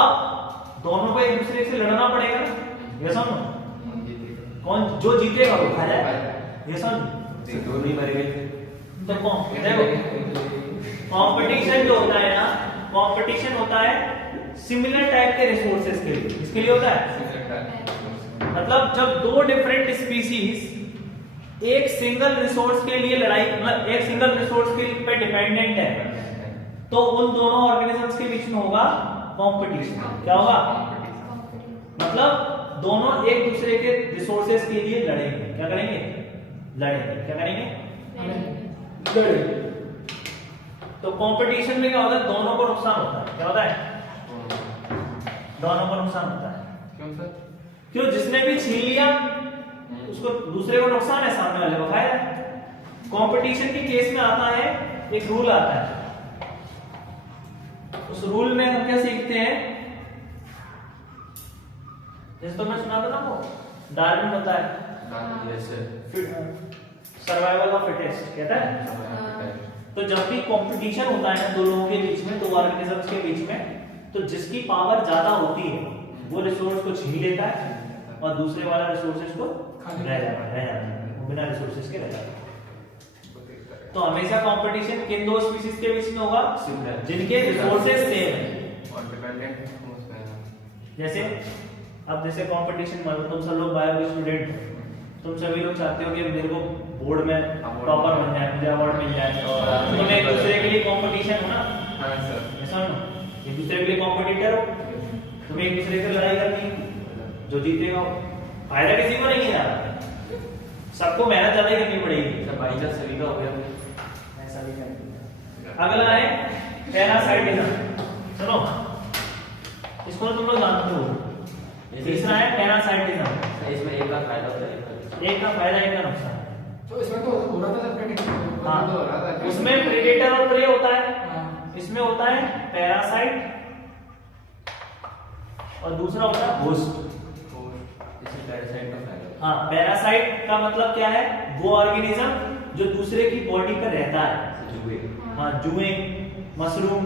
अब दोनों को एक दूसरे से लड़ना पड़ेगा, ये समझो। कौन जो जीतेगा वो खा जाएगा, ये समझो। दोनों ही मर गए। तो देखो कंपटीशन जो होता है ना, कंपटीशन होता है सिमिलर टाइप के रिसोर्सेज के लिए। इसके लिए होता है मतलब जब दो डिफरेंट स्पीसीज एक सिंगल रिसोर्स के लिए लड़ाई, मतलब एक सिंगल रिसोर्स के पे डिपेंडेंट है, तो उन दोनों ऑर्गेनिजम्स के बीच में होगा कंपटीशन। क्या होगा? मतलब दोनों एक दूसरे के रिसोर्सेज के लिए लड़ेंगे। क्या करेंगे? लड़ेंगे। क्या करेंगे? लड़ेंगे। तो कंपटीशन में क्या होता है? दोनों को नुकसान होता है। क्या होता है? दोनों को नुकसान होता है। क्यों सर? क्यों? जिसने भी छीन लिया उसको, दूसरे को नुकसान है, सामने वाले को फायदा है। कंपटीशन के केस में आता है एक रूल आता है, उस रूल में हम क्या सीखते हैं? जैसे तो मैं सुना था ना वो डार्विन होता है सर्वाइवल ऑफ फिटेस्ट कहता है। तो जब भी कंपटीशन होता है ना दो लोगों के बीच में, दो ऑर्गेनिजम्स के बीच में, तो जिसकी पावर ज्यादा होती है वो रिसोर्स को छीन लेता है और दूसरे वाला रिसोर्सेज को रह जाता है, वो बिना रिसोर्सेज के रह जाता है। तो हमेशा कंपटीशन किन दो स्पीशीज के बीच में होगा? जिनके रिसोर्सेज सेम है और डिपेंडेंट उसमें है। जैसे अब जैसे कंपटीशन में तुम सब लोग बायो के स्टूडेंट हो, तुम सभी लोग चाहते हो कि मेरे को बोर्ड में टॉपर बन जाए, मुझे अवार्ड मिल जाए, और तुम एक दूसरे के लिए कंपटीशन हो ना। हाँ सर। ऐसा हो, एक दूसरे के लिए कॉम्पिटिटर हो, तुम्हें एक दूसरे से लड़ाई करनी है, जो जीतेगा फायदा किसी को नहीं है, सबको मेहनत ज्यादा ही करनी पड़ेगी। सब भाई चांस सभी का हो गया। ऐसा भी करना। अगला है पैरासाइटिज्म। सुनो, इसको तुम लोग जानते हो। तीसरा है पैरासाइटिज्म। इसमें एक का फायदा होता है, एक का फायदा, एक का नुकसान। तो इसमें तो हो रहा था प्रेडिक्शन। हाँ, तो हो रहा था। उसमें प्रेडेटर और प्रे होता है, हाँ। इसमें होता है पैरासाइट और दूसरा होता है होस्ट। इसमें पैरासाइट का फायदा। हाँ, पैरासाइट का मतलब क्या है? वो ऑर्गेनिज्म जो दूसरे की बॉडी पर रहता है। जुए। हाँ, जुए, मशरूम,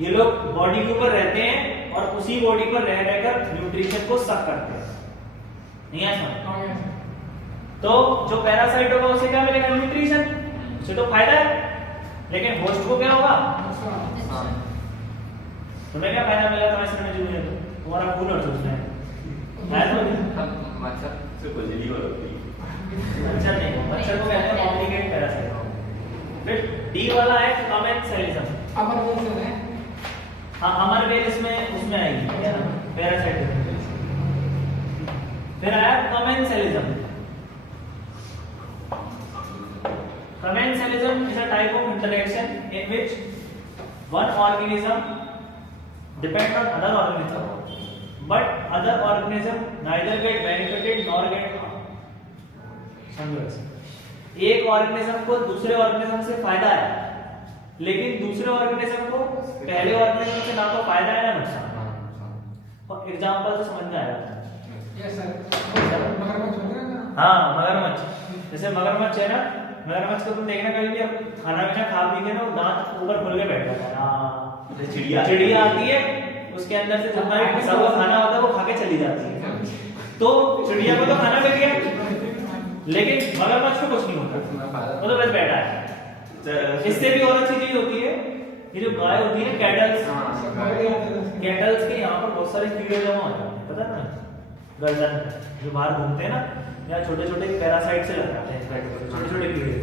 ये लोग बॉडी के ऊपर रहते हैं और उसी बॉडी पर रह रहकर न्यूट्रिशन को सक करते हैं। नहीं है समझ? तो जो पैरासाइट होगा उसे क्या मिलेगा? न्यूट्रिशन, उसे तो फायदा है। लेकिन होस्ट को क्या होगा? तुम्हें क्या फायदा मिला तुम्हारे शरीर में जुए? तुम्हारा खून और चूसना है तो मच्छर से खुजली होती है। मच्छर नहीं, मच्छर को कहते हैं कॉम्प्लिकेट पैरासाइट। फिर डी वाला है कमेंसलिज्म। अमर बोल से है। हाँ, अमर वेल इसमें उसमें आएगी पैरासाइट। फिर आया commensalism. Commensalism is a type of interaction in which one organism depends on other organism, but other organism neither get benefited nor get harmed. समझो ऐसे, एक ऑर्गेनिज्म को दूसरे ऑर्गेनिज्म से फायदा है, लेकिन दूसरे ऑर्गेनिज्म को पहले ऑर्गेनिज्म से ना तो फायदा है ना नुकसान। और एग्जांपल से समझ में आएगा। Yes sir. मगरमच्छ होते हैं ना। हाँ, मगरमच्छ। जैसे मगरमच्छ है ना, मगरमच्छ को तुम देखना कभी भी, अब खाना पीना खा पी के ना दांत ऊपर खुल के बैठ जाता है। हाँ, चिड़िया आती है, उसके अंदर से जितना भी फंसा हुआ खाना होता है वो खा के चली जाती है। तो चिड़िया को तो खाना मिल गया, लेकिन मगरमच्छ को कुछ नहीं होता, वो तो बस बैठा है। इससे भी और अच्छी चीज होती है, ये जो गाय होती है कैटल्स, कैटल्स के यहाँ पर बहुत सारे कीड़े जमा हो जाते हैं, पता है ना, गर्दन में जो बाहर घूमते हैं ना, यहाँ छोटे छोटे पैरासाइट से लग जाते हैं, छोटे छोटे कीड़े।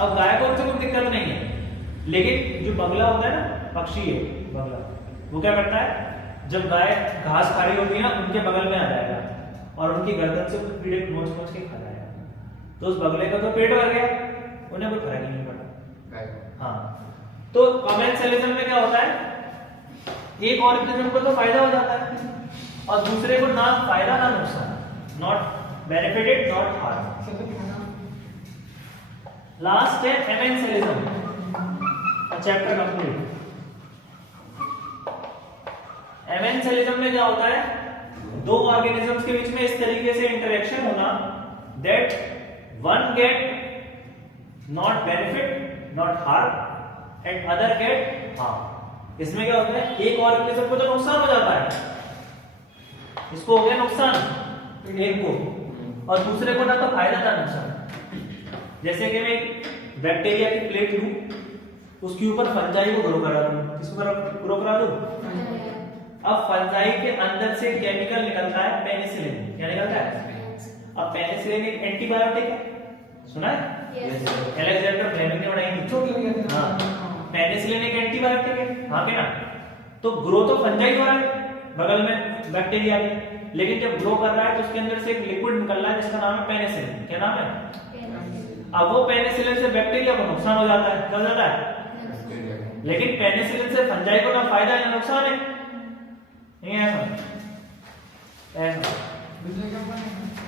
अब गाय को उनसे कोई दिक्कत नहीं है, लेकिन जो बगला होता है ना, पक्षी है बगला, वो क्या करता है, जब गाय घास खा रही होती है ना, उनके बगल में आ जाएगा और उनकी गर्दन से कीड़े नोच नोच के खा जाएगा। तो उस बगले का तो पेट भर गया, उन्हें कोई फर्क ही नहीं पड़ा। हाँ, तो कमेंसलिज्म में क्या होता है, एक ऑर्गेनिज्म को तो फायदा हो जाता है और दूसरे को ना फायदा ना नुकसान, not benefited not harm. Last है एमेंसलिज्म, चैप्टर कंप्लीट। एमेंसलिज्म में क्या होता है, दो ऑर्गेनिजम्स के बीच में इस तरीके से इंटरेक्शन होना that one get not benefit not harm and other get harm. इसमें क्या होता है, एक ऑर्गेनिज्म को तो नुकसान हो जाता है, इसको हो गया नुकसान एक को, और दूसरे को ना तो फायदा ना नुकसान। जैसे कि मैं बैक्टीरिया की प्लेट लूं, उसके ऊपर फंजाई को ग्रो करा दूं, किसको ग्रो करा दूं, अब फंजाई के अंदर से केमिकल निकलता है पेनिसिलिन। क्या निकलता है, अब पेनिसिलिन एक एंटीबायोटिक है, सुना है, अलेक्जेंडर फ्लेमिंग ने बनाई। हाँ, पेनिसिलिन एक एंटीबायोटिक है, हाँ क्या ना, तो ग्रो तो फंजाई हो रहा है बगल में बैक्टीरिया के, लेकिन जब ग्रो कर रहा है तो उसके अंदर से एक लिक्विड निकल रहा है जिसका नाम है पेनिसिलिन। क्या नाम है, अब वो पेनिसिलिन से बैक्टीरिया को नुकसान हो जाता है, कर जाता है, लेकिन पेनिसिलिन से फंजाई को ना फायदा है ना नुकसान है, ऐसा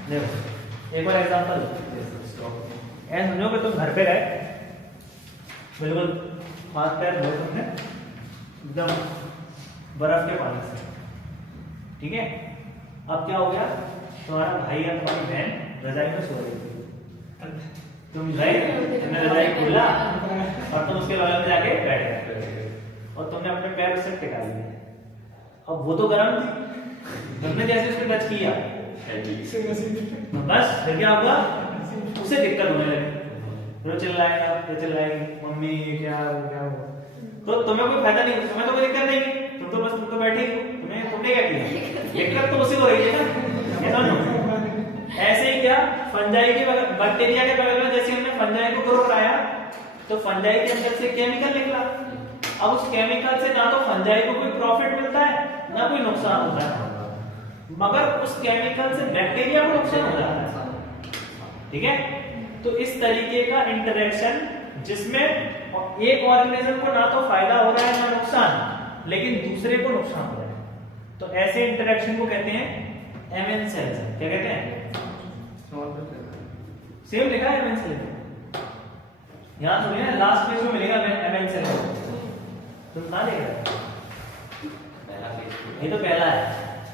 देखो एक और एग्जांपल ऐसा समझो कि तुम घर पे गए, बिल्कुल हाथ पैर धोए तुमने एकदम बर्फ के पानी से, ठीक है, अब क्या हो गया, तुम्हारा भाई या तुम्हारी बहन रजाई में सो रही थी, तुम गए, तुमने रजाई खोला और तुम उसके बगल में जाके बैठ गए और तुमने अपने पैर उससे टिका लिए। अब वो तो गर्म थी, तुमने जैसे उसको टच किया बस फिर क्या होगा, उसे दिक्कत होने लगी, वो चिल्लाएगा, वो चिल्लाएगी, मम्मी क्या हो, तो तुम्हें कोई फायदा नहीं, तुम्हें तो कोई दिक्कत नहीं, तुम तो बैठे, तुमने क्या किया, दिक्कत तो उसी को रही है ना। ऐसे ही क्या, फंजाई के बगल, बैक्टीरिया के बगल में जैसे हमने फंजाई को ग्रो कराया तो फंजाई के अंदर से केमिकल निकला, अब उस केमिकल से ना तो फंजाई को कोई प्रॉफिट मिलता है ना कोई नुकसान होता है, मगर उस केमिकल से बैक्टीरिया को नुकसान हो जाता है, ठीक है। तो इस तरीके का इंटरेक्शन जिसमें एक ऑर्गेनिज्म को ना तो फायदा हो रहा है ना नुकसान, लेकिन दूसरे को नुकसान हो रहा है, तो ऐसे इंटरेक्शन को कहते हैं एमेंसलिज्म। क्या कहते हैं, सेम लिखा है एमेंसलिज्म, यहां सुनिए ना, लास्ट पेज में मिलेगा एमेंसलिज्म, तुम कहां देख रहे हो, ये तो पहला है,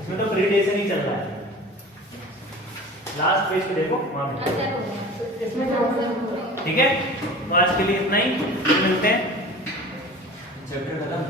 इसमें तो प्रीडेशन ही चल रहा है, लास्ट पेज पे देखो वहां पे, ठीक है। तो आज के लिए इतना ही, मिलते हैं।